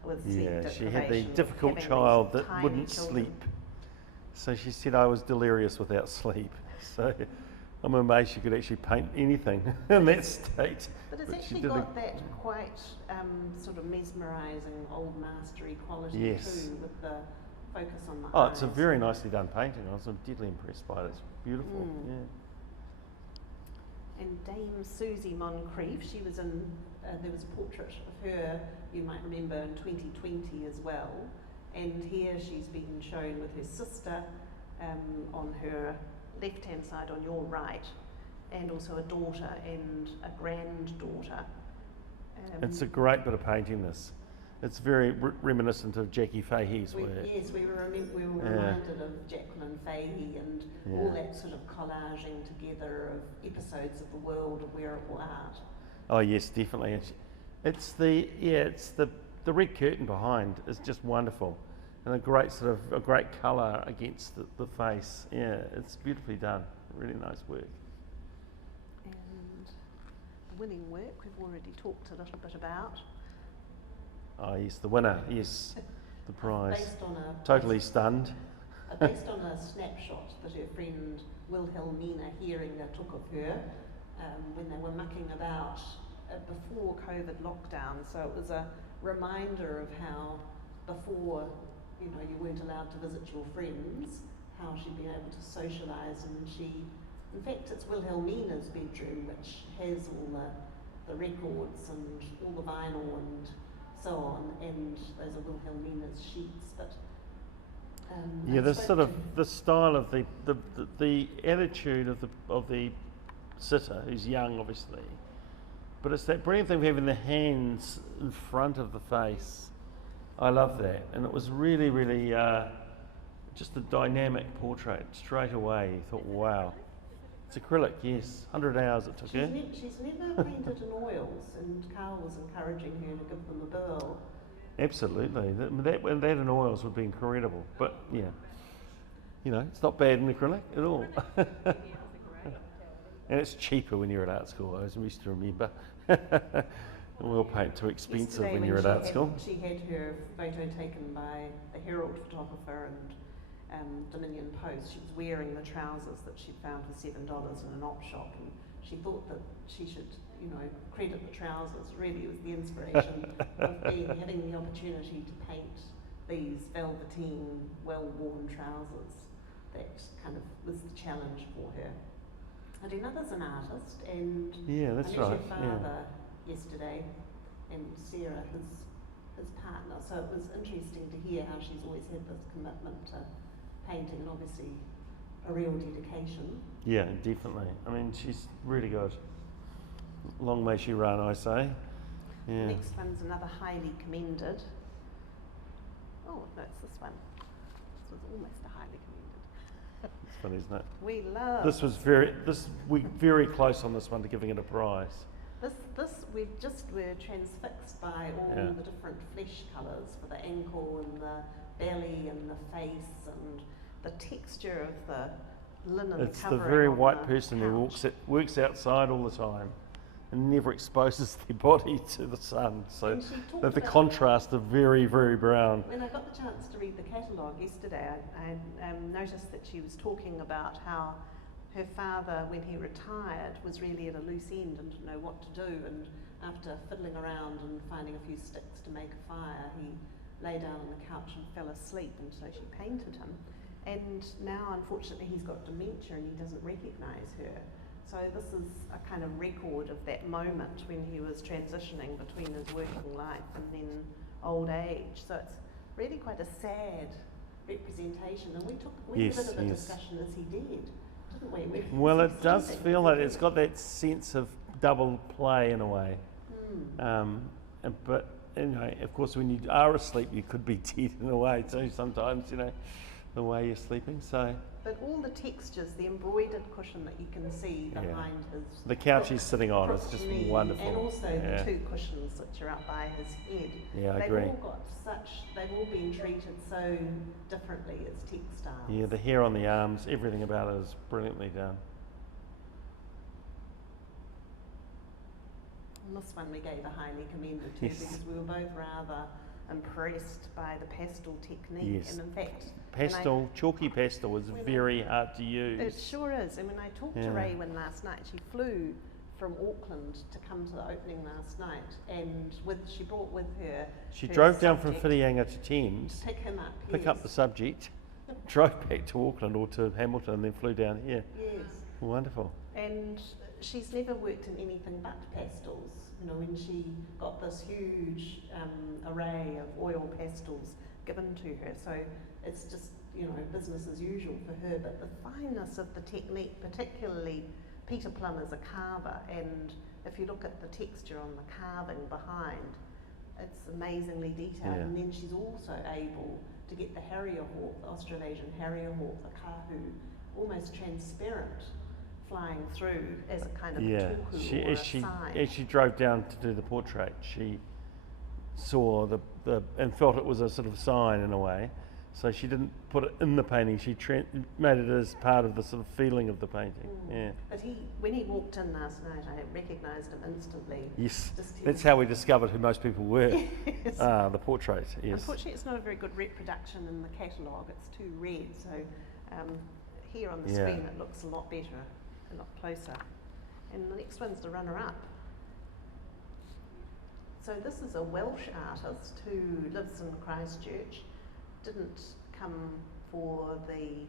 with sleep Yeah, deprivation. she had the difficult having these child that tiny wouldn't children. sleep. So she said I was delirious without sleep. So I'm amazed she could actually paint anything in that state. But it's she actually did got that quite sort of mesmerising old mastery quality Yes. too, with the focus on the Oh, eyes. it's a very nicely done painting. I was deadly impressed by it. It's beautiful. Mm. Yeah. And Dame Susie Moncrief, she was in, there was a portrait of her, you might remember, in 2020 as well. And here she's been shown with her sister on her left-hand side, on your right, and also a daughter and a granddaughter. It's a great bit of painting, this. It's very reminiscent of Jackie Fahey's work. Yes, we were reminded of Jacqueline Fahey and all that sort of collaging together of episodes of the world of wearable art. Oh yes, definitely. It's the red curtain behind is just wonderful, and a great colour against the face. Yeah, it's beautifully done. Really nice work. And the winning work we've already talked a little bit about. Oh yes, the winner. Yes, the prize. Based on Totally stunned. based on a snapshot that her friend Wilhelmina Heeringer took of her when they were mucking about before COVID lockdown. So it was a reminder of how before, you weren't allowed to visit your friends, how she'd been able to socialise, and in fact it's Wilhelmina's bedroom which has all the records and all the vinyl and so on, and those are Wilhelmina's sheets. But the style of the attitude of the sitter, who's young obviously, But it's that brilliant thing of having the hands in front of the face. I love that. And it was really, really just a dynamic portrait straight away. You thought, wow. It's acrylic, yes. 100 hours it took her. She's never painted in oils, and Karl was encouraging her to give them a whirl. Absolutely. That in oils would be incredible. But yeah, you know, it's not bad in acrylic at all. And it's cheaper when you're at art school, I used to remember. Oil paint too expensive Yesterday when you're at art school. She had her photo taken by the Herald photographer and Dominion Post. She was wearing the trousers that she'd found for $7 in an op shop, and she thought that she should, you know, credit the trousers. Really, it was the inspiration of having the opportunity to paint these velveteen, well-worn trousers. That kind of was the challenge for her. And another's an artist, and Yeah, that's I met right. her father yesterday, and Sarah, his partner. So it was interesting to hear how she's always had this commitment to painting, and obviously a real dedication. Yeah, definitely. I mean, she's really good. Long may she run, I say. Yeah. Next one's another highly commended. Oh, no, it's this one. This was almost a highly commended. It's funny, isn't it? We love We very close on this one to giving it a prize. this. We just were transfixed by all Yeah. the different flesh colours for the ankle and the belly and the face and the texture of the linen. It's the covering very on white the person who couch. works outside all the time and never exposes their body to the sun. So And she talked that the about- contrast are very, very brown. When I got the chance to read the catalogue yesterday, I noticed that she was talking about how her father, when he retired, was really at a loose end and didn't know what to do. And after fiddling around and finding a few sticks to make a fire, he lay down on the couch and fell asleep, and so she painted him. And now, unfortunately, he's got dementia and he doesn't recognise her. So this is a kind of record of that moment when he was transitioning between his working life and then old age. So it's really quite a sad representation, and we had a bit of a discussion as he did, didn't we? Well, it does feel like it's got that sense of double play in a way. But you know, of course, when you are asleep, you could be dead in a way too. Sometimes, you know, the way you're sleeping. So But all the textures, the embroidered cushion that you can see Yeah. behind his the couch he's sitting on is crooked just knee, wonderful. and also Yeah. the two cushions which are up by his head. Yeah, I They've agree. all got they've all been treated so differently as textiles. Yeah, the hair on the arms, everything about it is brilliantly done. And this one we gave a highly commended to Yes. because we were both rather impressed by the pastel technique. Yes. And in fact, Chalky pastel is when I- very hard to use. it sure is. And when I talked to Yeah. Raywyn last night, she flew from Auckland to come to the opening last night, and she brought with her. She her drove down from subject Whitianga to Thames, to pick him up. pick yes. up the subject, drove back to Auckland or to Hamilton, and then flew down here. Yes. Wonderful. And she's never worked in anything but pastels. You know, when she got this huge array of oil pastels given to her, so it's just, you know, business as usual for her. But the fineness of the technique, particularly Peter Plum is a carver, and if you look at the texture on the carving behind, it's amazingly detailed. Yeah. And then she's also able to get the harrier hawk, the Australasian harrier hawk, the kahu, almost transparent, flying through as a kind of Yeah, tuku or a sign. as she drove down to do the portrait, she saw the and felt it was a sort of sign in a way. So she didn't put it in the painting. She made it as part of the sort of feeling of the painting. Yeah. But when he walked in last night, I recognised him instantly. Yes. Just That's how we discovered who most people were. Yes. The portrait. Yes. Unfortunately, it's not a very good reproduction in the catalogue. It's too red. So here on the Yeah. screen, it looks a lot better, a lot closer. And the next one's the runner-up. So this is a Welsh artist who lives in Christchurch. Didn't come for the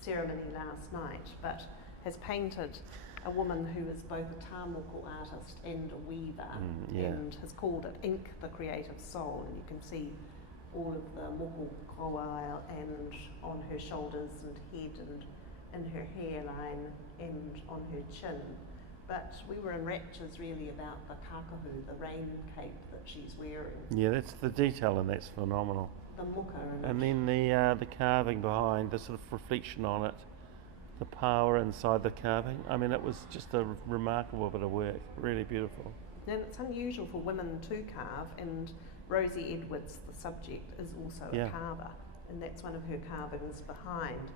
ceremony last night, but has painted a woman who is both a tāmoko artist and a weaver, yeah. and has called it Ink the Creative Soul. And you can see all of the moko koa and on her shoulders and head and in her hairline and on her chin. But we were in raptures really about the kakahu, the rain cape that she's wearing, Yeah, that's the detail, and that's phenomenal. the muka. And then the carving behind, the sort of reflection on it, the power inside the carving. I mean, it was just a remarkable bit of work, really beautiful. And it's unusual for women to carve, and Rosie Edwards, the subject, is also Yeah. a carver, and that's one of her carvings behind.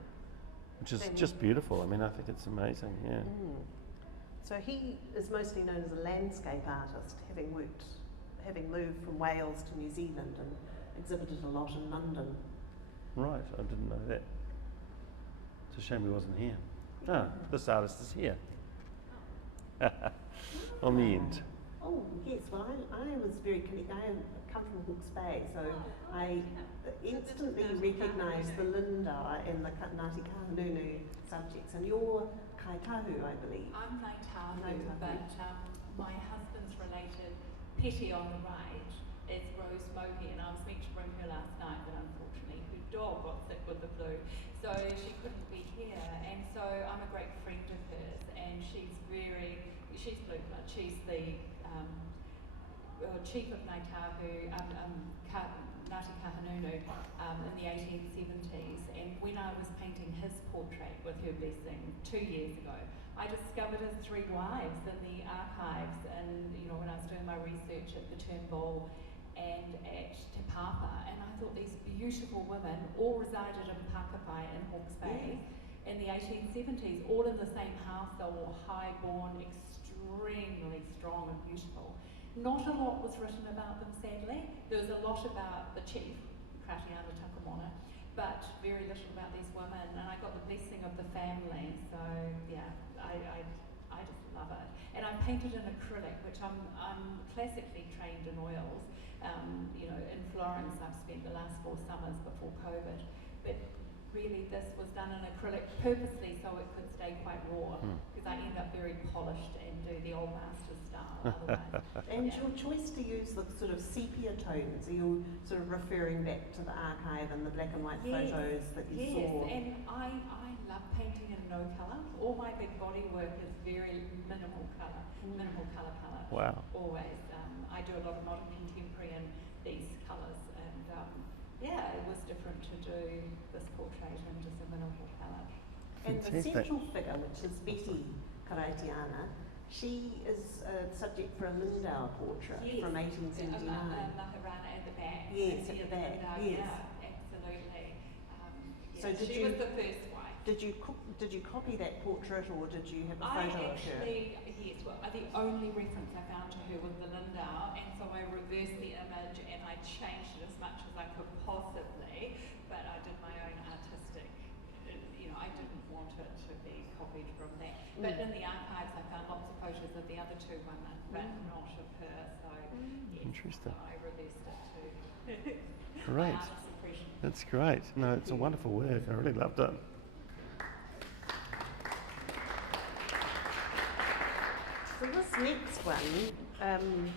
Which is Then- just beautiful. I mean, I think it's amazing, yeah. So he is mostly known as a landscape artist, having moved from Wales to New Zealand and exhibited a lot in London. Right, I didn't know that. It's a shame he wasn't here. Ah, this artist is here. On the end. Oh yes, well I was very connected. I come from Hawke's Bay, so I instantly recognised the Linda and the Ngāti Kahungunu subjects, and you're Kaitahu, I believe. I'm Naitahu, Naitahu. but my husband's related, Petty on the right, is Rose Mohi, and I was meant to bring her last night, but unfortunately her dog got sick with the flu, so she couldn't be here. And so I'm a great friend of hers, and she's blue blood. She's the chief of Ngāti Kahungunu in the 1870s, and when I was painting his portrait with her blessing 2 years ago, I discovered his 3 wives in the archives, and when I was doing my research at the Turnbull and at Te Papa, and I thought these beautiful women all resided in Pakapai in Hawke's Bay in the 1870s, all in the same house. They were high-born, extremely strong and beautiful. Not a lot was written about them, sadly. There was a lot about the chief, Kratiana Takamona, but very little about these women, and I got the blessing of the family, so yeah, I just love it. And I painted in acrylic, which I'm classically trained in oils. In Florence I've spent the last 4 summers before COVID, but really this was done in acrylic purposely so it could stay quite raw, because I end up very polished and do the old master style otherwise. And your choice to use the sort of sepia tones, are you sort of referring back to the archive and the black and white photos that you saw? Yes, and I love painting in no colour. All my big body work is very minimal colour, minimal colour palette. Wow. Always. I do a lot of modern contemporary in these colours, and it was different to do this portrait in just a minimal palette. And the Fantastic. central figure, which is Betty Karaitiana, she is a subject for a Lundell portrait from 1879. Maharana at the back. Yes, the at the back, Lundell, yes. Yeah, absolutely. So she was the first wife. Did you copy that portrait, or did you have a photo of her? Yes, well, the only reference I found to her was the Lindau, and so I reversed the image and I changed it as much as I could possibly, but I did my own artistic, I didn't want it to be copied from that. But in the archives I found lots of photos of the other 2 women, but not of her, so yes, Interesting. so I reversed it too. Great. My artist impression. That's great. No, it's a wonderful work. I really loved it. So this next one,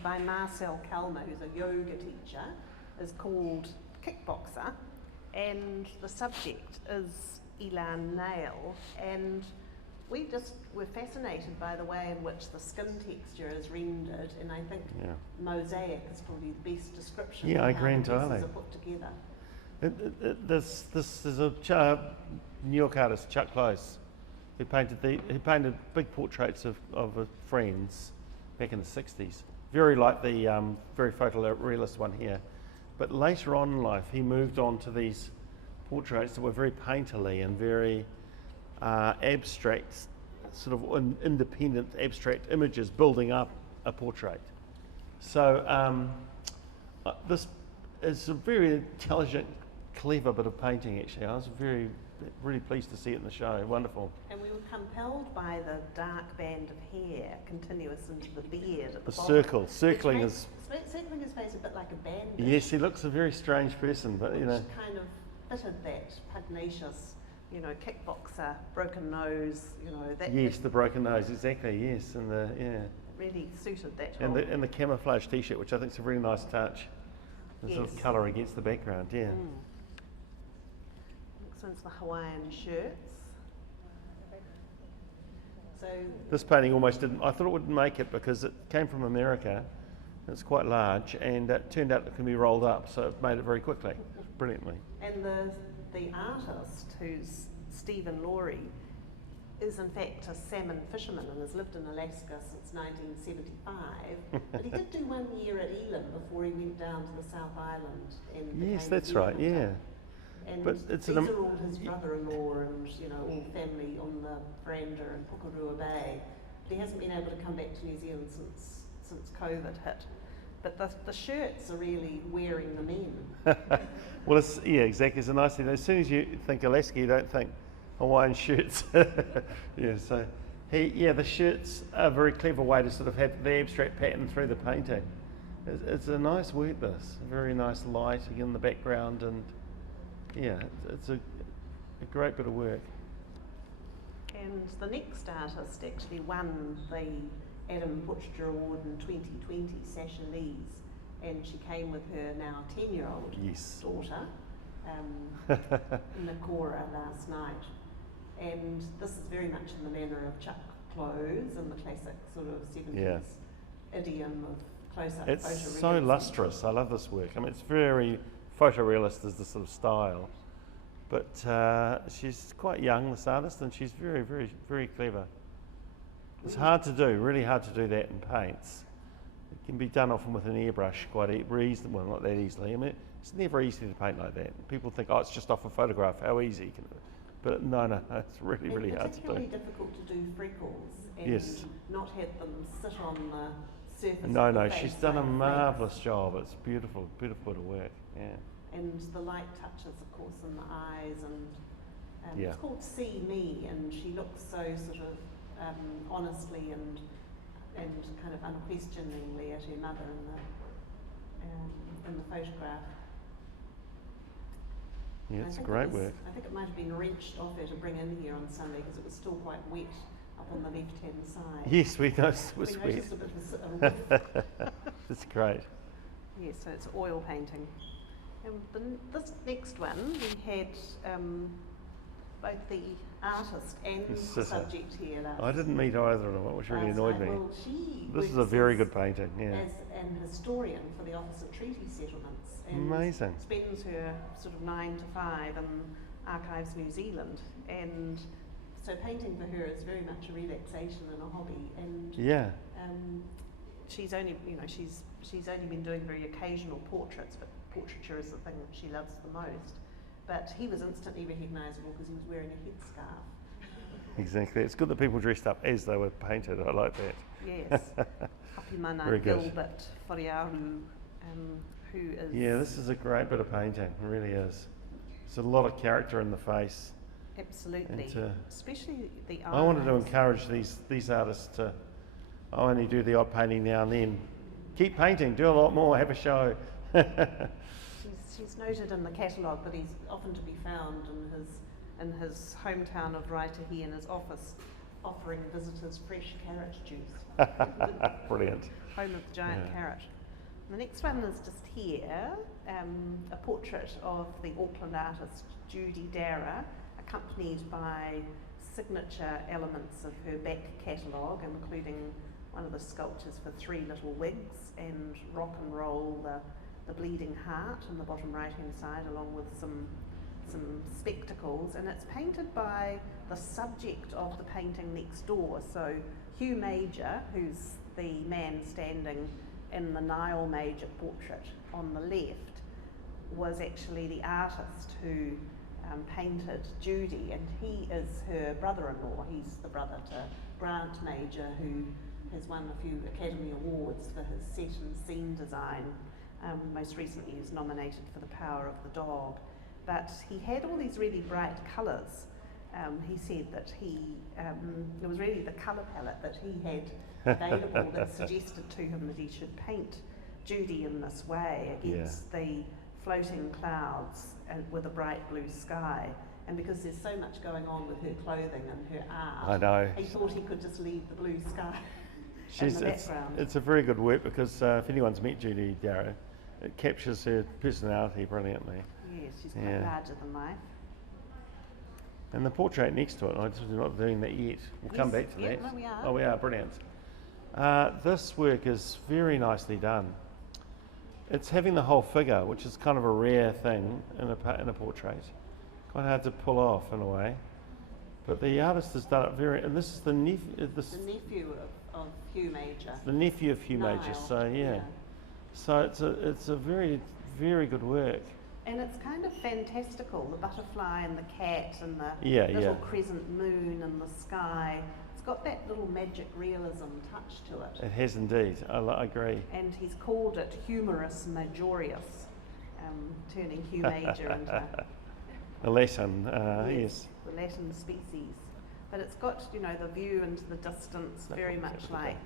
by Marcel Kalma, who's a yoga teacher, is called Kickboxer, and the subject is Elan Nail, and we just were fascinated by the way in which the skin texture is rendered, and I think mosaic is probably the best description Yeah, I of how agree the pieces entirely. are put together. This is a New York artist, Chuck Close, who painted big portraits of friends back in the 60s, very like the very photorealist one here. But later on in life, he moved on to these portraits that were very painterly and very abstract, sort of independent abstract images building up a portrait. So this is a very intelligent, clever bit of painting actually. I was really pleased to see it in the show. Wonderful. And we were compelled by the dark band of hair continuous into the beard at the The bottom. circling Which is. makes- circling his face a bit like a bandit. Yes, he looks a very strange person, but Which kind of fitted that pugnacious, kickboxer, broken nose, that yes, the broken nose, exactly. Yes, and really suited that and whole. the camouflage T-shirt, which I think is a very nice touch. The sort of Yes. colour against the background. Yeah. Next one's the Hawaiian shirts. So This painting almost didn't, I thought it wouldn't make it because it came from America. It's quite large, and it turned out it can be rolled up, so it made it very quickly, brilliantly. and the artist, who's Stephen Laurie, is in fact a salmon fisherman and has lived in Alaska since 1975. But he did do 1 year at Elam before he went down to the South Island and Yes, became that's a right, Zealander. yeah. And But it's these an are all his brother-in-law and, you know, all family on the veranda in Pukerua Bay. He hasn't been able to come back to New Zealand since COVID hit. But the shirts are really wearing them in. Well, yeah, exactly. It's a nice thing. As soon as you think Alaska, you don't think Hawaiian shirts. Yeah, so the shirts are a very clever way to sort of have the abstract pattern through the painting. It's a nice work, this. A very nice lighting in the background, and yeah, it's a great bit of work. And the next artist actually won the Adam Portraiture Award in 2020, Sasha Lees, and she came with her now 10-year-old Yes. daughter, Nakora, last night. And this is very much in the manner of Chuck clothes and the classic sort of 70s Yeah. idiom of close-up It's photorealism. so lustrous. I love this work. I mean, it's very photorealist is the sort of style, but she's quite young, this artist, and she's very, very, very clever. It's hard to do, really hard to do that in paints. It can be done often with an airbrush quite reasonably, well, not that easily. I mean, it's never easy to paint like that. People think, oh, it's just off a photograph, how easy can it be? But no, it's really, really hard to do. Particularly difficult to do freckles and Yes. not have them sit on the surface. No, of the no, face she's done a like flakes. marvellous job. It's beautiful, beautiful bit of work, yeah. And the light touches, of course, in the eyes, and Yeah. it's called See Me, and she looks so sort of honestly and kind of unquestioningly at her mother in the photograph. Yeah, And I it's think great it was- work. I think it might have been wrenched off her to bring in here on Sunday because it was still quite wet up on the left-hand side. Yes, we noticed it We was noticed wet. a bit of a whiff. It's great. Yes, so it's oil painting. And this next one, we had both the artist and Yes, the sister. subject here last. I didn't meet either of them, which really last annoyed night. me. Well, she This is a works very as- good painting, yeah. as an historian for the Office of Treaty Settlements. And Amazing. spends her sort of 9 to 5 in Archives New Zealand. And so painting for her is very much a relaxation and a hobby. And Yeah, she's only, she's only been doing very occasional portraits, but portraiture is the thing that she loves the most. But he was instantly recognisable because he was wearing a headscarf. exactly. It's good that people dressed up as they were painted. I like that. Yes. Hapimana Very good. Gilbert Wharearu, who is... Yeah, this is a great bit of painting. It really is. There's a lot of character in the face. Absolutely. And, especially the eyes. I wanted to encourage these artists to, I only do the odd painting now and then. Keep painting, do a lot more, have a show. She's noted in the catalogue that he's often to be found in his hometown of Raitahi in his office, offering visitors fresh carrot juice. Brilliant. Home of the giant Yeah. carrot. The next one is just here, a portrait of the Auckland artist Judy Dara, accompanied by signature elements of her back catalogue, including one of the sculptures for 3 little wigs and rock and roll, the bleeding heart in the bottom right hand side, along with some spectacles, and it's painted by the subject of the painting next door. So Hugh Major, who's the man standing in the Nile Major portrait on the left, was actually the artist who painted Judy, and he is her brother-in-law. He's the brother to Grant Major, who has won a few Academy Awards for his set and scene design. Most recently he was nominated for The Power of the Dog. But he had all these really bright colours. He said that it was really the colour palette that he had available that suggested to him that he should paint Judy in this way against the floating clouds with a bright blue sky. And because there's so much going on with her clothing and her art, I know. he thought he could just leave the blue sky in the background. It's a very good work because if anyone's met Judy Darrow, it captures her personality brilliantly. Yes, she's quite Yeah. larger than life. And the portrait next to it, we're not doing that yet. We'll come back to that. No, we are. Oh, we are, brilliant. This work is very nicely done. It's having the whole figure, which is kind of a rare thing in a portrait. Quite hard to pull off in a way. But the artist has done it and this is the nephew of Hugh Major. The nephew of Hugh Major, Niall, so yeah. So it's a very, very good work. And it's kind of fantastical, the butterfly and the cat and the Yeah. crescent moon and the sky. It's got that little magic realism touch to it. It has indeed, I agree. And he's called it Humorous Majorius, turning Hugh Major into The Latin, yes. the Latin species. But it's got, the view into the distance, very much like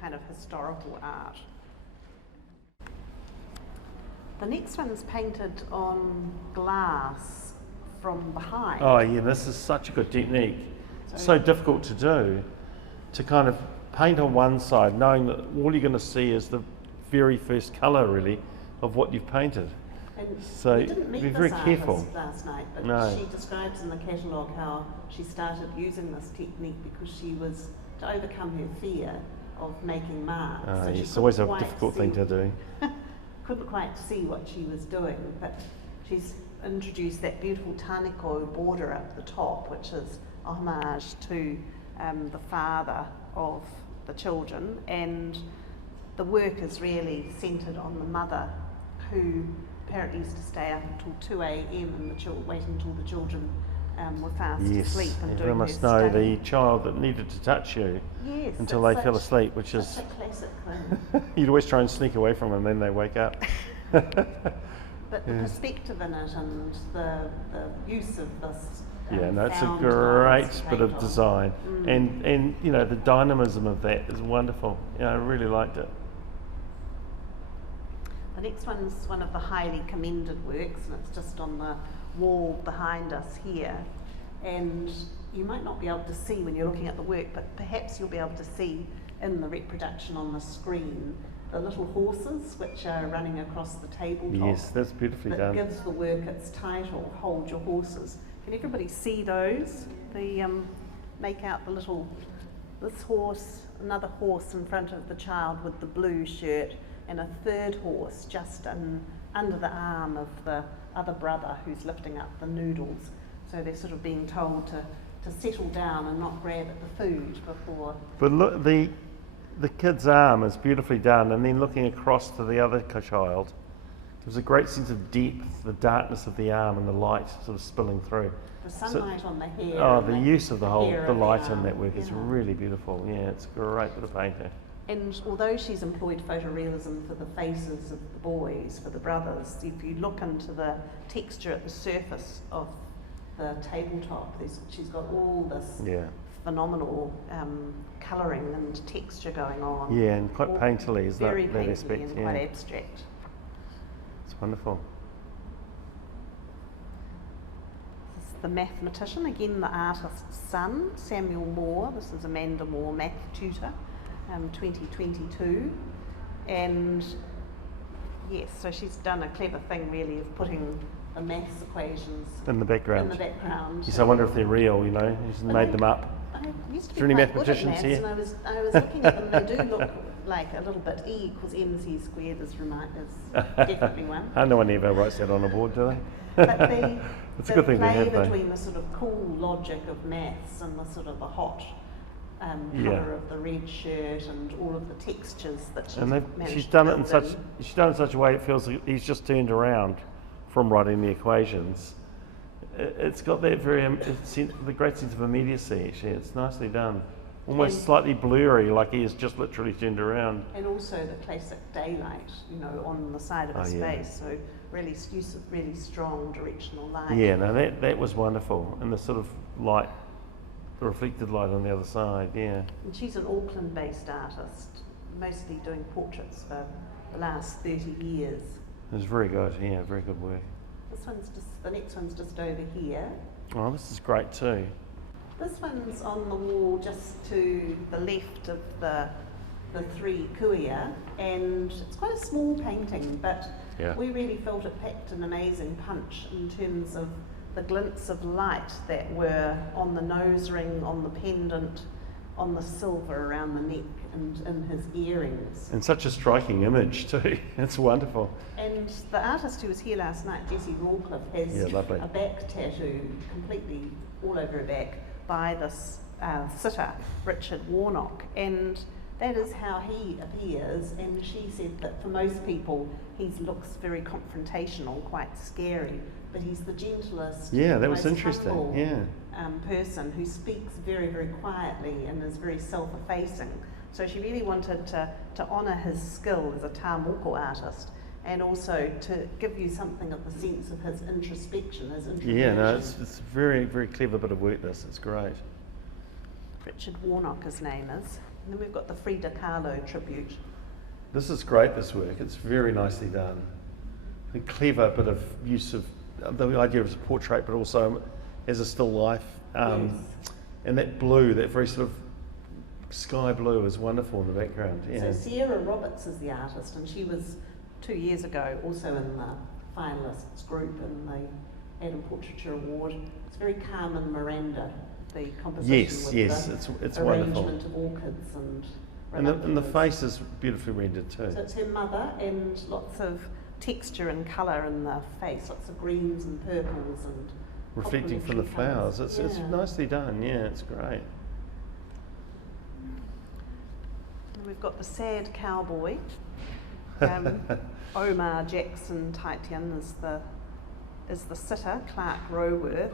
kind of historical art. The next one's painted on glass from behind. Oh yeah, this is such a good technique. So difficult to do, to kind of paint on one side, knowing that all you're going to see is the very first colour, really, of what you've painted. And So we didn't meet be this very artist careful. last night, but No. she describes in the catalogue how she started using this technique because she was to overcome her fear of making marks. So she It's always a couldn't quite difficult thing see- to do. Couldn't quite see what she was doing, but she's introduced that beautiful taniko border up the top, which is a homage to the father of the children, and the work is really centred on the mother, who apparently used to stay up until 2 a.m. and wait until the children were fast Yes, asleep and doing everyone her must know study. the child that needed to touch you Yes, until it's they fell such- asleep, which such is, a classic thing. you'd always try and sneak away from them, then they wake up. But the perspective in it and the use of this Yeah, no, it's a found great glass bit of paint on. design, Mm. and the dynamism of that is wonderful. Yeah, I really liked it. The next one's one of the highly commended works, and it's just on the wall behind us here. And you might not be able to see when you're looking at the work, but perhaps you'll be able to see in the reproduction on the screen the little horses which are running across the tabletop. Yes, that's beautifully That done. gives the work its title, Hold Your Horses. Can everybody see those? The make out the little, this horse, another horse in front of the child with the blue shirt, and a third horse just under the arm of the other brother who's lifting up the noodles. So they're sort of being told to settle down and not grab at the food before. But look, the kid's arm is beautifully done, and then looking across to the other child, there's a great sense of depth, the darkness of the arm and the light sort of spilling through. The sunlight on the hair. Oh, and the use of the hair of light in arm. that work is Yeah. really beautiful. Yeah, it's a great bit of painting. And although she's employed photorealism for the faces of the boys, for the brothers, if you look into the texture at the surface of the tabletop, she's got all this Yeah. phenomenal colouring and texture going on. Yeah, and quite All painterly is that, very that painterly aspect. and Yeah, quite abstract. it's wonderful. This is the mathematician, again the artist's son, Samuel Moore. This is Amanda Moore, math tutor, 2022. And yes, so she's done a clever thing really of putting the maths equations In the background. in the background. Yes, I wonder if they're real, He's But made they- them up. I used to Is there be any quite good at mathematicians maths, here? and I was looking at them. They do look like a little bit. E equals MC squared is definitely one. No one ever writes that on a board, do they? But the, It's a the good thing to play have, though. between the sort of cool logic of maths and the sort of the hot Yeah. colour of the red shirt and all of the textures that she's And managed she's to done it in build such she's done it in such a way it feels like he's just turned around from writing the equations. It's got that the great sense of immediacy. Actually, it's nicely done. Almost And- slightly blurry, like he has just literally turned around. And also the classic daylight, on the side of his Oh, yeah. face. So really use of really strong directional light. Yeah, no, that was wonderful, and the sort of light, the reflected light on the other side. Yeah, And she's an Auckland-based artist, mostly doing portraits for the last 30 years. it was very good. Yeah, very good work. The next one's just over here. Oh, this is great too. This one's on the wall just to the left of the three kuia, and it's quite a small painting, but Yeah. we really felt it packed an amazing punch in terms of the glints of light that were on the nose ring, on the pendant, on the silver around the neck and in his earrings. And such a striking image too. It's wonderful. And the artist who was here last night, Jessie Rawcliffe, has lovely. a back tattoo completely all over her back by this sitter, Richard Warnock. And that is how he appears. And she said that for most people, he looks very confrontational, quite scary, but he's the gentlest, Yeah, that was most interesting. humble, Yeah. person who speaks very, very quietly and is very self-effacing. So she really wanted to honour his skill as a tā moko artist, and also to give you something of the sense of his introspection, his introversion. Yeah, no, it's a very, very clever bit of work, this. It's great. Richard Warnock, his name is. And then we've got the Frida Kahlo tribute. This is great, this work. It's very nicely done. A clever bit of use of the idea of a portrait, but also as a still life. Yes. And that blue, that very sort of sky blue is wonderful in the background. Yeah. So Sarah Roberts is the artist, and she was 2 years ago also in the finalists group in the Adam Portraiture Award. It's very Carmen Miranda, the composition Yes, with yes, the it's arrangement wonderful. of orchids and And the ranunculus. face is beautifully rendered too. So it's her mother, and lots of texture and colour in the face, lots of greens and purples and Reflecting from the complementary flowers. colours. It's Yeah. nicely done, yeah, it's great. And we've got the sad cowboy. Omar Jackson Taitian is the sitter, Clark Roworth.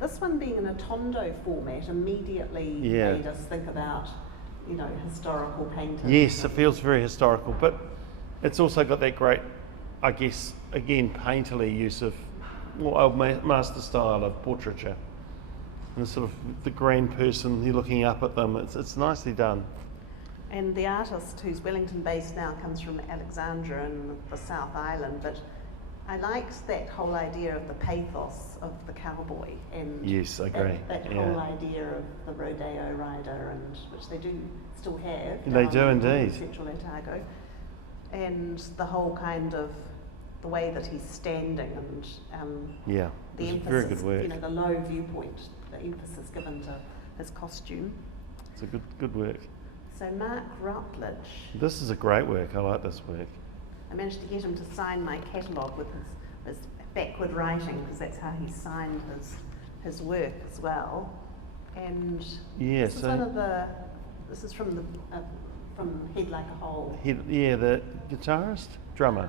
This one being in a tondo format immediately Yeah. made us think about, historical painting. Yes, it feels very historical, but it's also got that great, I guess, again, painterly use of more old master style of portraiture. And the sort of the grand person, you're looking up at them. It's nicely done. And the artist, who's Wellington based now, comes from Alexandra in the South Island, but I liked that whole idea of the pathos of the cowboy, and Yes, I agree. that Yeah. whole idea of the rodeo rider, and which they do still have. They down do in indeed. Central Otago, and the whole kind of the way that he's standing, and Yeah, the it's emphasis, very good work. the low viewpoint, the emphasis given to his costume. It's a good work. So Mark Rutledge. This is a great work. I like this work. I managed to get him to sign my catalogue with his backward writing, because that's how he signed his work as well. And Yeah, this is this is from Head Like a Hole. The guitarist, drummer.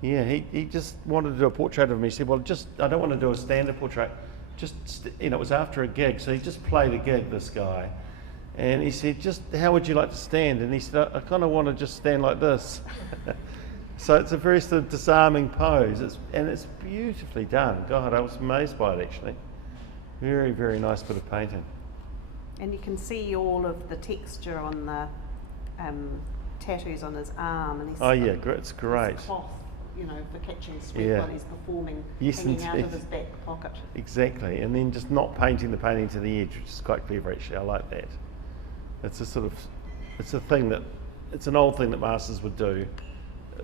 Yeah, he just wanted to do a portrait of me. He said, well, I don't want to do a standard portrait. It was after a gig, so he just played a gig, this guy. And he said, how would you like to stand? And he said, I kind of want to just stand like this. So it's a very sort of disarming pose, and it's beautifully done. God, I was amazed by it, actually. Very, very nice bit of painting. And you can see all of the texture on the tattoos on his arm. And he's It's great. His cloth, for catching sweat Yeah. while he's performing, Yes, hanging out of indeed. his back pocket. Exactly, and then just not painting the painting to the edge, which is quite clever, actually. I like that. It's it's an old thing that masters would do.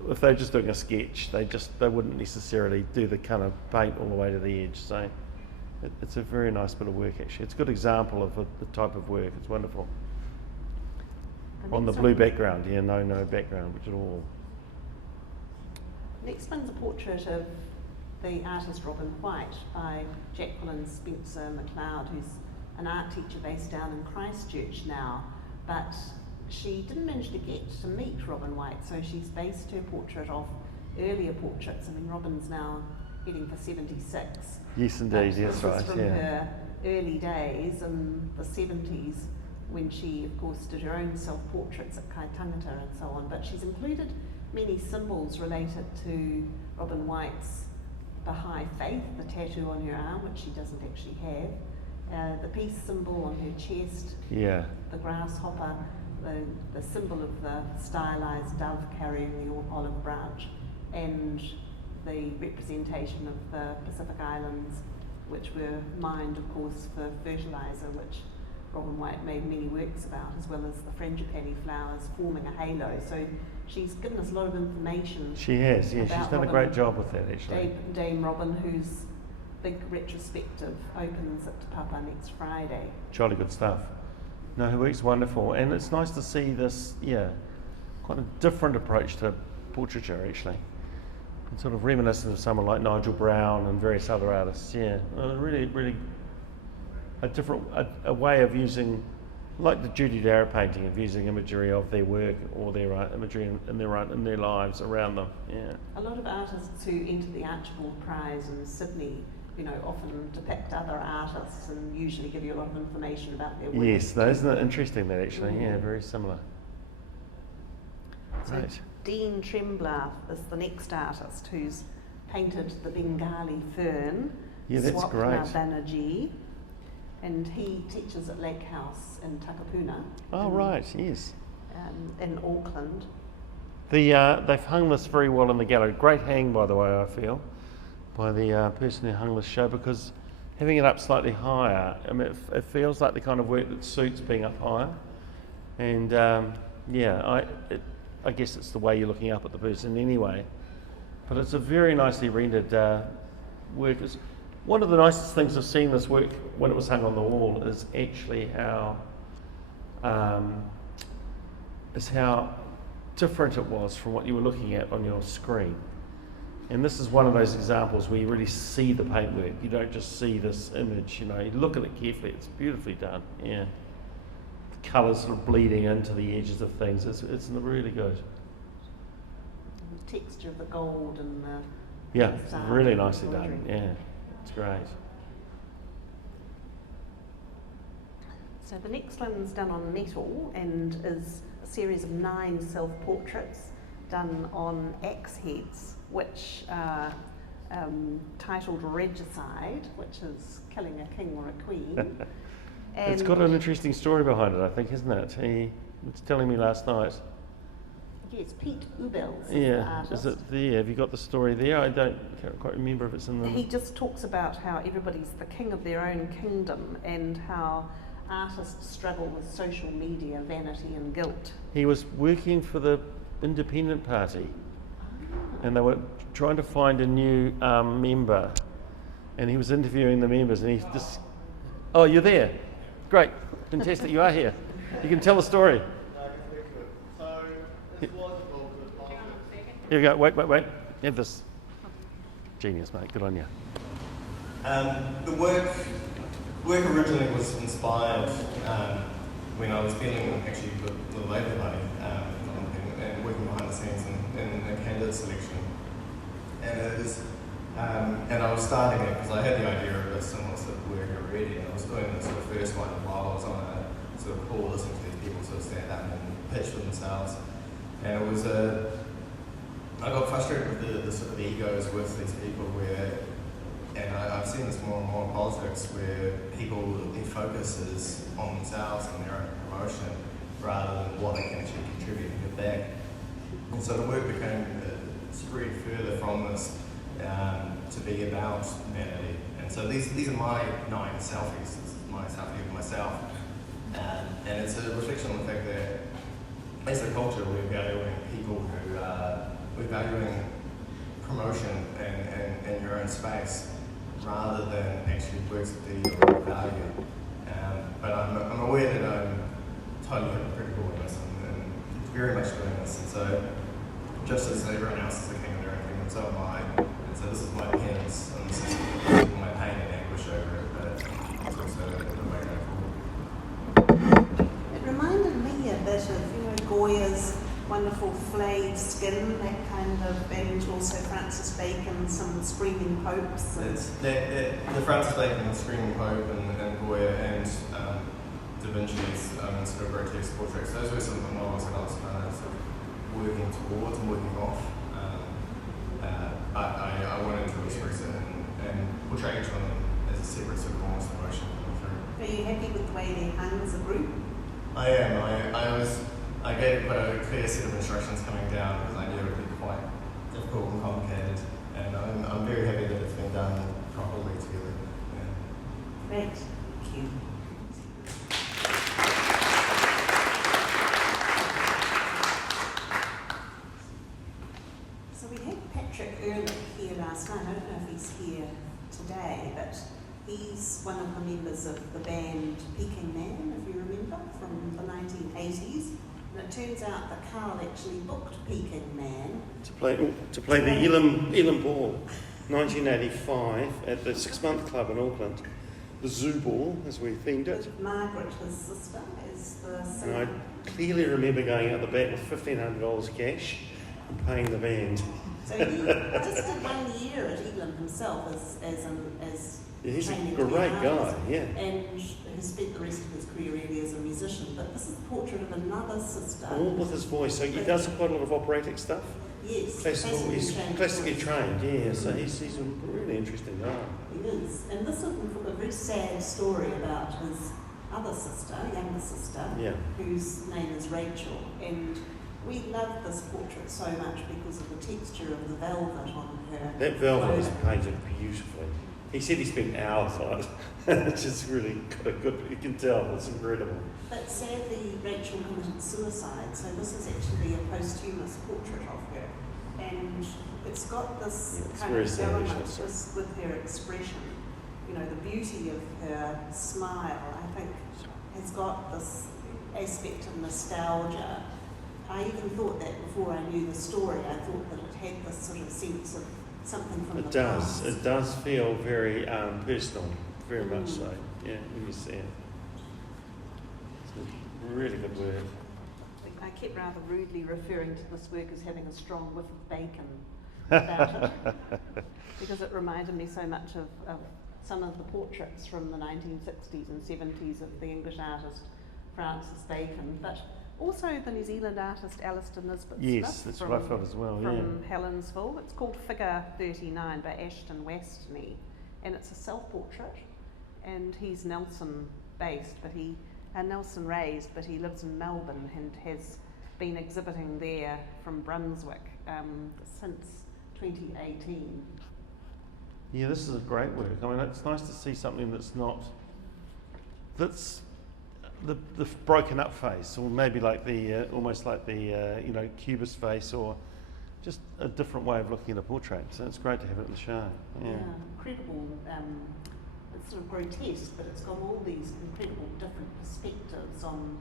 If they're just doing a sketch, they wouldn't necessarily do the kind of paint all the way to the edge. So it's a very nice bit of work, actually. It's a good example of the type of work. It's wonderful. On the next blue one- background, no background at all. Next one's a portrait of the artist Robin White by Jacqueline Spencer McLeod, who's an art teacher based down in Christchurch now, but she didn't manage to get to meet Robin White, so she's based her portrait off earlier portraits. I mean, Robin's now heading for 76. Yes, indeed, But that's this right. is from Yeah. her early days in the 70s, when she, of course, did her own self-portraits at Kaitangata and so on. But she's included many symbols related to Robin White's Baha'i faith, the tattoo on her arm, which she doesn't actually have, the peace symbol on her chest, Yeah. the grasshopper, the symbol of the stylized dove carrying the olive branch, and the representation of the Pacific Islands, which were mined, of course, for fertilizer, which Robin White made many works about, as well as the frangipani flowers forming a halo. So she's given us a lot of information. She has, yeah. She's about done a Robin. great job with that, actually. Dame Robin, who's big retrospective opens at Te Papa next Friday. Jolly good stuff. No, her work's wonderful, and it's nice to see this, quite a different approach to portraiture actually. It's sort of reminiscent of someone like Nigel Brown and various other artists. Really, really a way of using, like the Judy Darragh painting, of using imagery of their work or their imagery in their lives around them. Yeah. A lot of artists who enter the Archibald Prize in Sydney, often depict other artists and usually give you a lot of information about their work. Yes, isn't it interesting that actually? Yeah, very similar. So Right. Dean Trembler is the next artist who's painted the Bengali fern. Yeah, that's Swapna great. Banerjee, and he teaches at Lake House in Takapuna. Oh, right, yes. In Auckland. They've hung this very well in the gallery. Great hang, by the way, I feel, by the person who hung this show, because having it up slightly higher, I mean, it feels like the kind of work that suits being up higher. And I guess it's the way you're looking up at the person anyway. But it's a very nicely rendered work. One of the nicest things of seeing this work when it was hung on the wall is actually how different it was from what you were looking at on your screen. And this is one of those examples where you really see the paintwork. You don't just see this image, you look at it carefully. It's beautifully done, yeah. The colours sort of bleeding into the edges of things. It's really good. And the texture of the gold and the Yeah, style really of the nicely done, embroidery. yeah. It's great. So the next one's done on metal and is a series of 9 self-portraits done on axe heads, which are titled Regicide, which is killing a king or a queen. It's got an interesting story behind it, I think, isn't it? He was telling me last night. Yes, Pete Ubels is the Yeah, artist. is it there? Have you got the story there? I can't quite remember if it's in the... He just talks about how everybody's the king of their own kingdom and how artists struggle with social media, vanity and guilt. He was working for the Independent Party, and they were trying to find a new member, and he was interviewing the members, and he just... Oh, you're there? Great, fantastic, you are here. You can tell the story. So, this was a book with politics. Here we go, wait. Have this. Genius, mate, good on you. The work originally was inspired when I was dealing actually with the Labour Party and working behind the scenes in a candidate selection. And it was, and I was starting it because I had the idea of a similar sort of work already, and I was doing the sort of first one while I was on a sort of call, listening to these people sort of stand up and pitch for themselves. And it was I got frustrated with the sort of egos with these people and I've seen this more and more in politics where their focus is on themselves and their own promotion rather than what they can actually contribute and give back. And so the work became spread further from this to be about vanity. And so these are my 9 selfies. This is my selfie of myself. And it's a reflection on the fact that as a culture we're valuing people who we're valuing promotion and your own space rather than actually works that do your value. But I'm aware that I'm totally hypocritical in this and very much doing this. And so just as everyone else is the king of their own kingdom, so am I. And so this is my penance and this is my pain and anguish over it, but it's also the way going forward. It reminded me a bit of, Goya's wonderful flayed skin, that kind of, and also Francis Bacon, some screaming popes. It's the Francis Bacon, Screaming Pope, and Goya, and Da Vinci's sort of grotesque portraits. Those were some of the models that I was kind of sort of working towards and working off. But I wanted to express it and portray each one of them as a separate sort of almost emotion coming through. Are you happy with the way they hung as a group? I am. I gave quite a clear set of instructions coming down because I knew it would be quite difficult and complicated, and I'm very happy that it's been done properly together. Yeah. Great. Thank you. So we had Patrick Ehrlich here last night. I don't know if he's here today, members of the band Peking Man, if you remember, from the 1980s. And it turns out that Karl actually booked Peking Man to play the Elam Ball, 1985, at the 6 Month Club in Auckland. The Zoo Ball, as we themed it. with Margaret, his sister, as the And singer. I clearly remember going out the back with $1,500 cash and paying the band. So he just did 1 year at Elam himself as Yeah, he's a training great pianist, guy, yeah. and he spent the rest of his career really as a musician. But this is a portrait of another sister. All with his voice. So he does quite a lot of operatic stuff. Yes, He's classically voice. trained, yeah. So he's a really interesting guy. He is. And this is a very sad story about his other sister, younger sister, Yeah. whose name is Rachel. And we love this portrait so much because of the texture of the velvet on her. That velvet is clothing. painted beautifully. He said he spent hours on it, which is really good. You can tell, it's incredible. But sadly, Rachel committed suicide, so this is actually a posthumous portrait of her. And it's got this Yeah, it's kind very of sad, element actually. just with her expression. You know, the beauty of her smile, I think, has got this aspect of nostalgia. I even thought that before I knew the story. I thought that it had this sort of sense of something from the It does. past. It does feel very personal, very much so. Yeah, when you see it. It's a really good work. I kept rather rudely referring to this work as having a strong whiff of bacon about it, because it reminded me so much of some of the portraits from the 1960s and 70s of the English artist Francis Bacon, but also the New Zealand artist Alistair Nisbet Yes, Smith that's from, what I felt as well, from Helensville. It's called Figure 39 by Ashton Wastney, and it's a self-portrait, and he's Nelson based, but Nelson raised, but he lives in Melbourne and has been exhibiting there from Brunswick since 2018. Yeah, this is a great work. I mean, it's nice to see something that's the broken up face, or maybe like the almost like the cubist face, or just a different way of looking at a portrait. So it's great to have it in the show. Yeah. Incredible. It's sort of grotesque, but it's got all these incredible different perspectives on,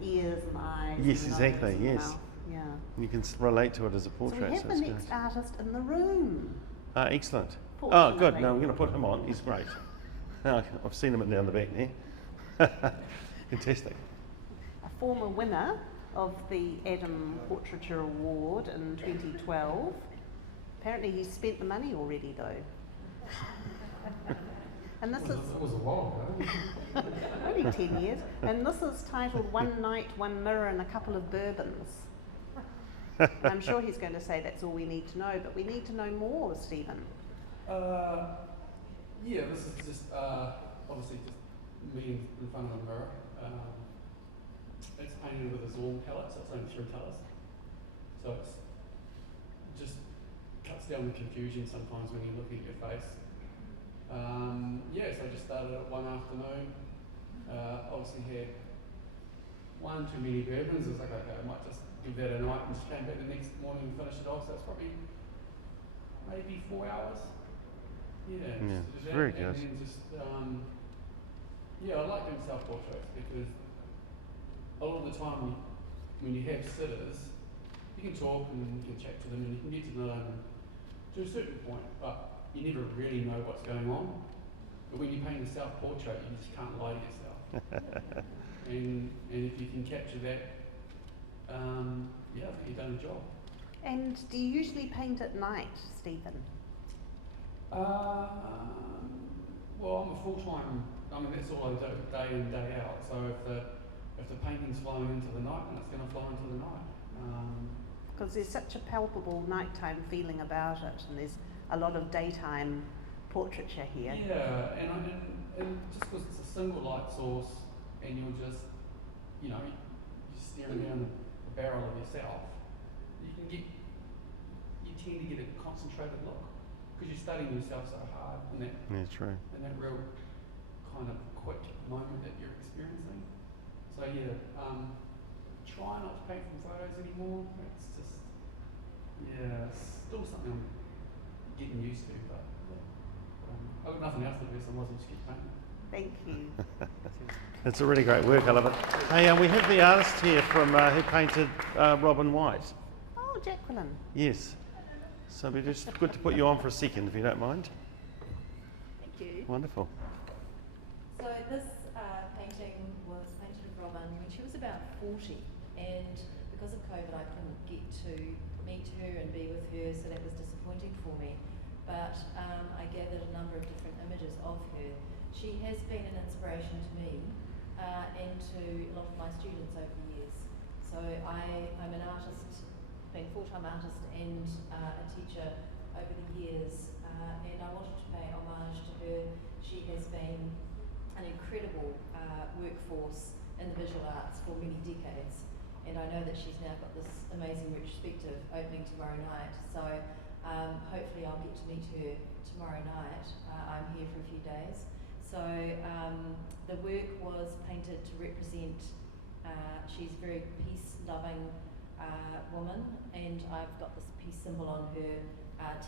the ears and the eyes. Yes, and the exactly, nose and the yes. mouth. Yeah. You can relate to it as a So portrait. we have the it's next artist in the room. good. Excellent. Oh, Fortunately. good. No, we're going to put him on. He's great. I've seen him down the back there. Fantastic. A former winner of the Adam Portraiture Award in 2012. Apparently he's spent the money already though. And this is That was a while ago. only 10 years. And this is titled One Night, One Mirror and a Couple of Bourbons. And I'm sure he's going to say that's all we need to know, but we need to know more, Stephen. Yeah, this is just obviously just me in front of a mirror. It's painted with a Zorn palette, so it's only 3 colours. So it's just cuts down the confusion sometimes when you're looking at your face. So I just started it one afternoon. Obviously had one too many bourbons. I was like, okay, I might just give that a night, and just came back the next morning and finished it off. So it's probably maybe 4 hours. Yeah, it's very good. And then just, I like doing self-portraits because a lot of the time when you have sitters, you can talk and you can chat to them and you can get to know them to a certain point, but you never really know what's going on. But when you paint a self-portrait, you just can't lie to yourself. and if you can capture that, I think you've done a job. And do you usually paint at night, Stephen? Well, I'm a full-time, that's all I do, day in, day out. So if the painting's flowing into the night, then it's going to flow into the night. Because there's such a palpable nighttime feeling about it, and there's a lot of daytime portraiture here. Yeah, and just because it's a single light source, and you're just, you're staring down the barrel of yourself, you tend to get a concentrated look because you're studying yourself so hard in that real kind of quick moment that you're experiencing. So try not to paint from photos anymore. It's just still something I'm getting used to, but I've got nothing else to do, so I might as well just keep painting. Thank you. It's a really great work, I love it. Hey, we have the artist here from who painted Robin White. Oh, Jacqueline. Yes. So it'd be just good to put you on for a second, if you don't mind. Thank you. Wonderful. So this painting was painted of Robin when she was about 40, and because of COVID I couldn't get to meet her and be with her, so that was disappointing for me. But I gathered a number of different images of her. She has been an inspiration to me and to a lot of my students over the years. So I'm an artist, been a full-time artist and a teacher over the years, and I wanted to pay homage to her. She has been an incredible workforce in the visual arts for many decades, and I know that she's now got this amazing retrospective opening tomorrow night, so hopefully I'll get to meet her tomorrow night. I'm here for a few days. So the work was painted to represent, she's a very peace-loving woman, and I've got this peace symbol on her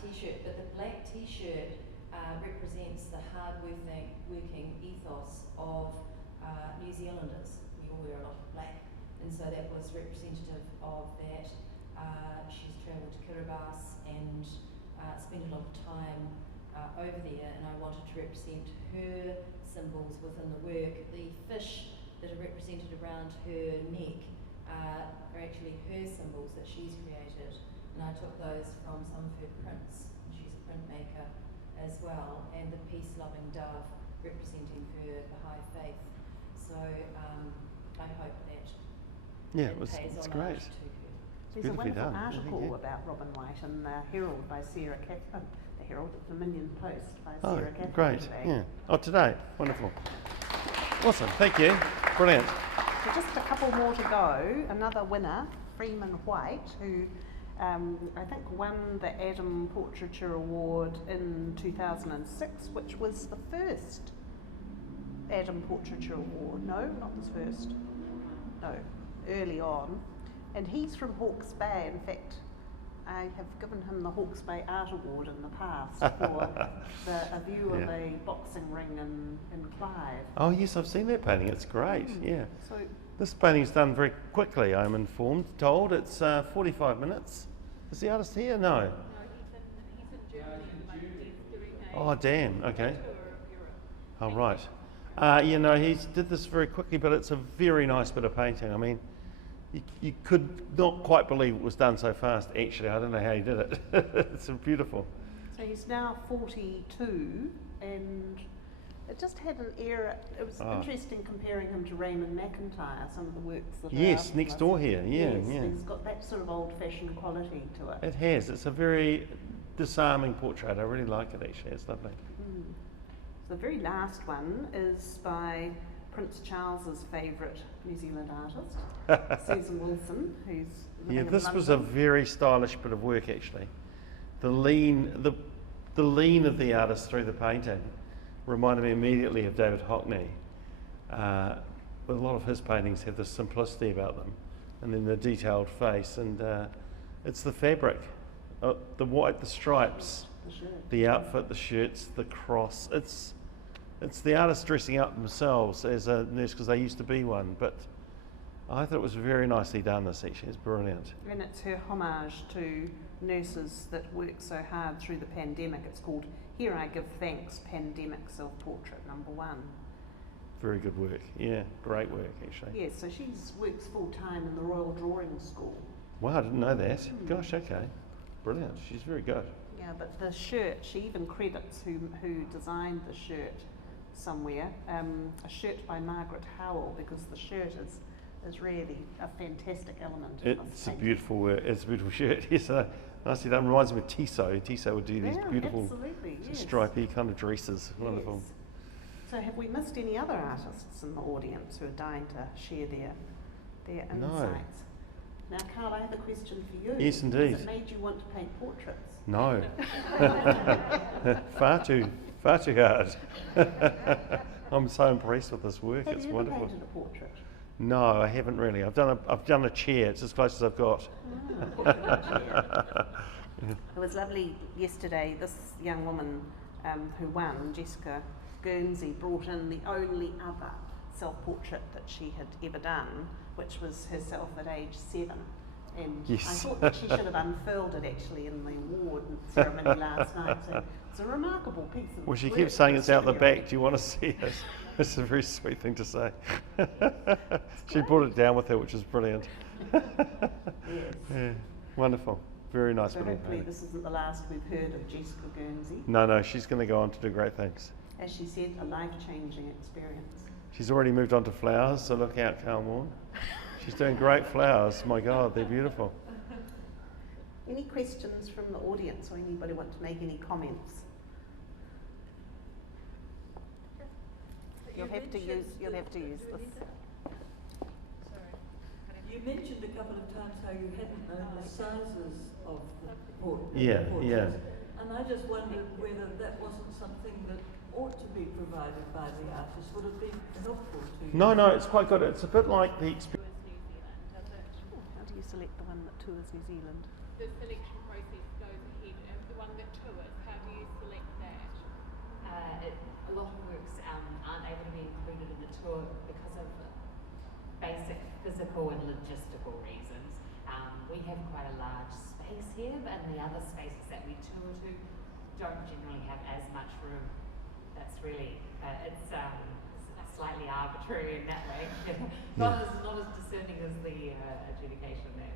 t-shirt, but the black t-shirt represents the hard-working ethos of New Zealanders. We all wear a lot of black, and so that was representative of that. She's travelled to Kiribati and spent a lot of time over there, and I wanted to represent her symbols within the work. The fish that are represented around her neck are actually her symbols that she's created, and I took those from some of her prints. She's a printmaker as well, and the peace-loving dove representing her Baha'i faith. So I hope that pays it's homage great. to her. There's a Beautifully wonderful done. article Yeah. about Robin White in the Herald by Sarah Catherine. The Herald, the Dominion Post by Oh, Sarah Catherine great. today. Yeah. Oh, today. Wonderful. Awesome. Thank you. Brilliant. So just a couple more to go. Another winner, Freeman White, who I think won the Adam Portraiture Award in 2006, which was the first Adam Portraiture Award. No, not the first. No, early on. And he's from Hawke's Bay. In fact, I have given him the Hawke's Bay Art Award in the past for a view of a boxing ring in Clive. Oh, yes, I've seen that painting. It's great. Yeah. So This painting's done very quickly, I'm told. It's 45 minutes. Is the artist here? No. No, he's in Germany at the moment. He's doing a Oh, damn. Okay. tour of Europe. Oh, right. He did this very quickly, but it's a very nice bit of painting. I mean, you could not quite believe it was done so fast, actually. I don't know how he did it. It's beautiful. So he's now 42, and it just had an era. It was interesting comparing him to Raymond McIntyre, some of the works that are out Next of door us. here. Yeah, Yes, yeah. he's got that sort of old-fashioned quality to it. It has. It's a very disarming portrait. I really like it, actually. It's lovely. The very last one is by Prince Charles's favourite New Zealand artist, Susan Wilson, who's living in This was a London. very stylish bit of work, actually. The lean of the artist through the painting reminded me immediately of David Hockney. But a lot of his paintings have this simplicity about them, and then the detailed face, and it's the fabric, the white, the stripes, The shirt. the outfit, the shirts, the cross. It's the artists dressing up themselves as a nurse because they used to be one. But I thought it was very nicely done. This actually, it's brilliant. And it's her homage to nurses that worked so hard through the pandemic. It's called Here I Give Thanks, Pandemic Self-Portrait #1. Very good work. Yeah, great work actually. Yes, so she works full-time in the Royal Drawing School. Wow, I didn't know that. Gosh, okay, brilliant. She's very good. Yeah, but the shirt, she even credits who designed the shirt somewhere, a shirt by Margaret Howell, because the shirt is really a fantastic element of this It's a painting. beautiful work. It's a beautiful shirt. Yes, nicely done. Reminds me of Tissot. Tissot would do these Yeah, beautiful absolutely, yes. stripy kind of dresses. Wonderful. Yes. So have we missed any other artists in the audience who are dying to share their No. insights? Now, Karl, I have a question for you. Yes, indeed. Has it made you want to paint portraits? No. far too hard. I'm so impressed with this work. Have It's you ever wonderful. painted a portrait? No, I haven't really. I've done a chair. It's as close as I've got. It was lovely yesterday. This young woman who won, Jessica Gurnsey brought in the only other self-portrait that she had ever done, which was herself at age 7. And Yes. I thought that she should have unfurled it actually in the award ceremony last night. So it's a remarkable piece of Well, she work. keeps saying it's out the Extraordinary. back. Do you want to see it? It's a very sweet thing to say. She brought it down with her, which is brilliant. Yes. Yeah, wonderful. Very nice So little hopefully painting. this isn't the last we've heard of Jessica Gurnsey. No, she's going to go on to do great things. As she said, a life-changing experience. She's already moved on to flowers, so look out, Karl Maughan. She's doing great flowers. My God, they're beautiful. Any questions from the audience or anybody want to make any comments? You'll have to use this. You mentioned a couple of times how you hadn't known the sizes of the Yeah. portraits. And I just wondered whether that wasn't something that ought to be provided by the artist. Would it be helpful to you? No, it's quite good. It's a bit like the experience. How do you select the one that tours New Zealand? The selection process goes ahead of the one that tours. How do you select that? A lot of works aren't able to be included in the tour because of basic physical and logistical reasons. We have quite a large space here, and the other spaces that we tour to don't generally have as much room. That's really, it's slightly arbitrary in that way. Not as discerning as the adjudication that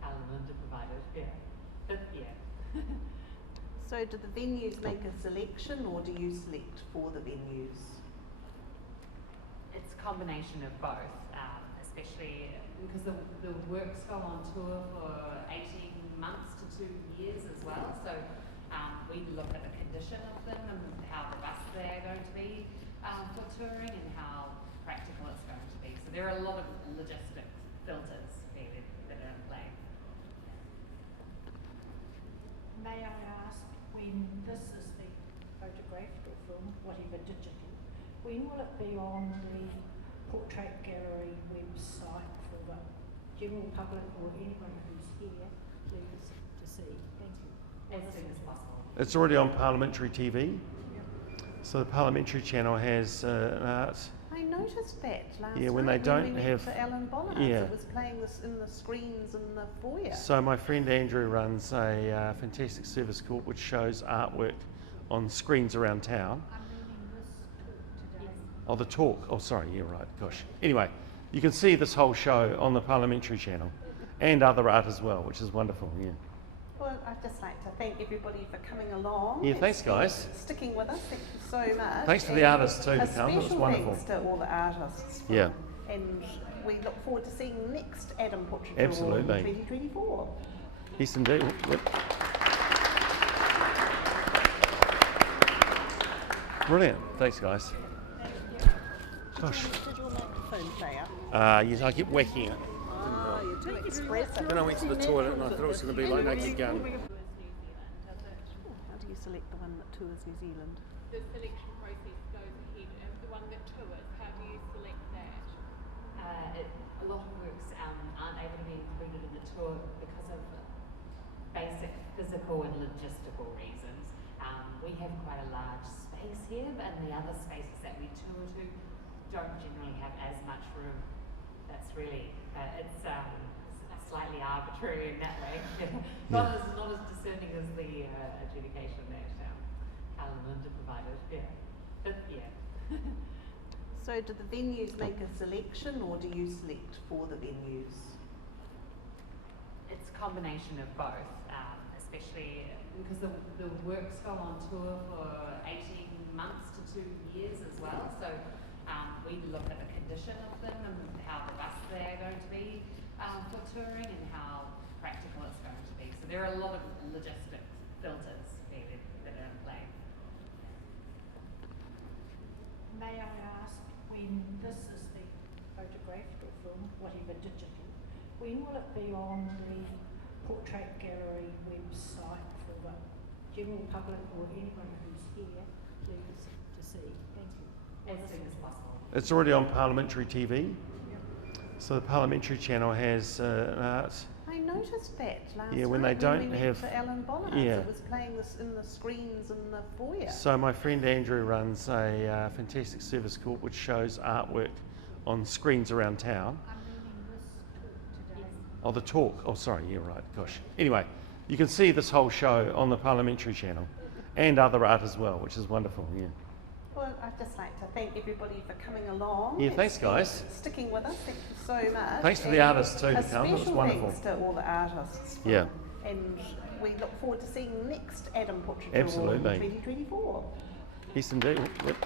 Karl and Linda provided. Yeah, but yeah. So do the venues make a selection or do you select for the venues? It's a combination of both, especially because the works go on tour for 18 months to 2 years as well. So we look at the condition of them and how robust they're going to be for touring and how practical it's going to be. So there are a lot of logistic filters needed that are in play. May I ask, when this is the photographed or film, whatever digital, when will it be on the Portrait Gallery website for the general public or anyone who's here please to see? Thank you. As soon as possible. It's already on Parliamentary TV. So the Parliamentary channel has an art. I noticed that last Yeah, when night they don't we went have- to Alan Bollard's. Yeah. It was playing this in the screens in the foyer. So my friend Andrew runs a fantastic service called which shows artwork on screens around town. I'm reading this talk today. Oh, the talk. Oh, sorry. Yeah, right. Gosh. Anyway, you can see this whole show on the Parliamentary channel and other art as well, which is wonderful. Yeah. Well, I'd just like to thank everybody for coming along. Yeah, thanks, and guys. Sticking with us. Thank you so much. Thanks to the And artists too to come. It was special wonderful. thanks to all the artists. Yeah. And we look forward to seeing the next Adam Portraiture Award Absolutely. in 2024. Yes, indeed. Yep. Brilliant. Thanks, guys. Gosh. Did your microphone play up? Yes, I keep whacking it. Ah, you're too expressive. Then I went to the toilet and I thought it was going to be like Naked Gun. How do you select the one that tours New Zealand? The selection process goes ahead of the one that tours. How do you select that? A lot of works aren't able to be included in the tour because of basic physical and logistical reasons. We have quite a large space here, and the other spaces that we tour to don't generally have as much room. That's really, it's slightly arbitrary in that way. Not as discerning as the adjudication that Karl and Linda provided. Yeah, but yeah. So do the venues make a selection or do you select for the venues? It's a combination of both, especially because the works go on tour for 18 months to 2 years as well. So we look at the condition of them and how robust they're going to be for touring and how practical it's going to be. So there are a lot of logistic filters needed that are in play. May I ask, when this is the photographed or film, whatever digital, when will it be on the Portrait Gallery website for the general public or anyone who's here please to see? Thank you. As soon as possible. It's already on Parliamentary TV. So the Parliamentary channel has an art. I I noticed that last Yeah, when night they don't we went have- to Alan Bonner's. yeah. It was playing this in the screens in the foyer. So my friend Andrew runs a fantastic service which shows artwork on screens around town. I'm reading this talk today. Oh, the talk. Oh, sorry. Yeah, right. Gosh. Anyway, you can see this whole show on the Parliamentary channel and other art as well, which is wonderful. Yeah. Well, I'd just like to thank everybody for coming along. Yeah, and thanks, guys. Sticking with us. Thank you so much. Thanks to the And artists too to come. It was special wonderful. thanks to all the artists. Yeah. And we look forward to seeing next Adam Portraiture Award Absolutely. in 2024. Yes, indeed. Yep.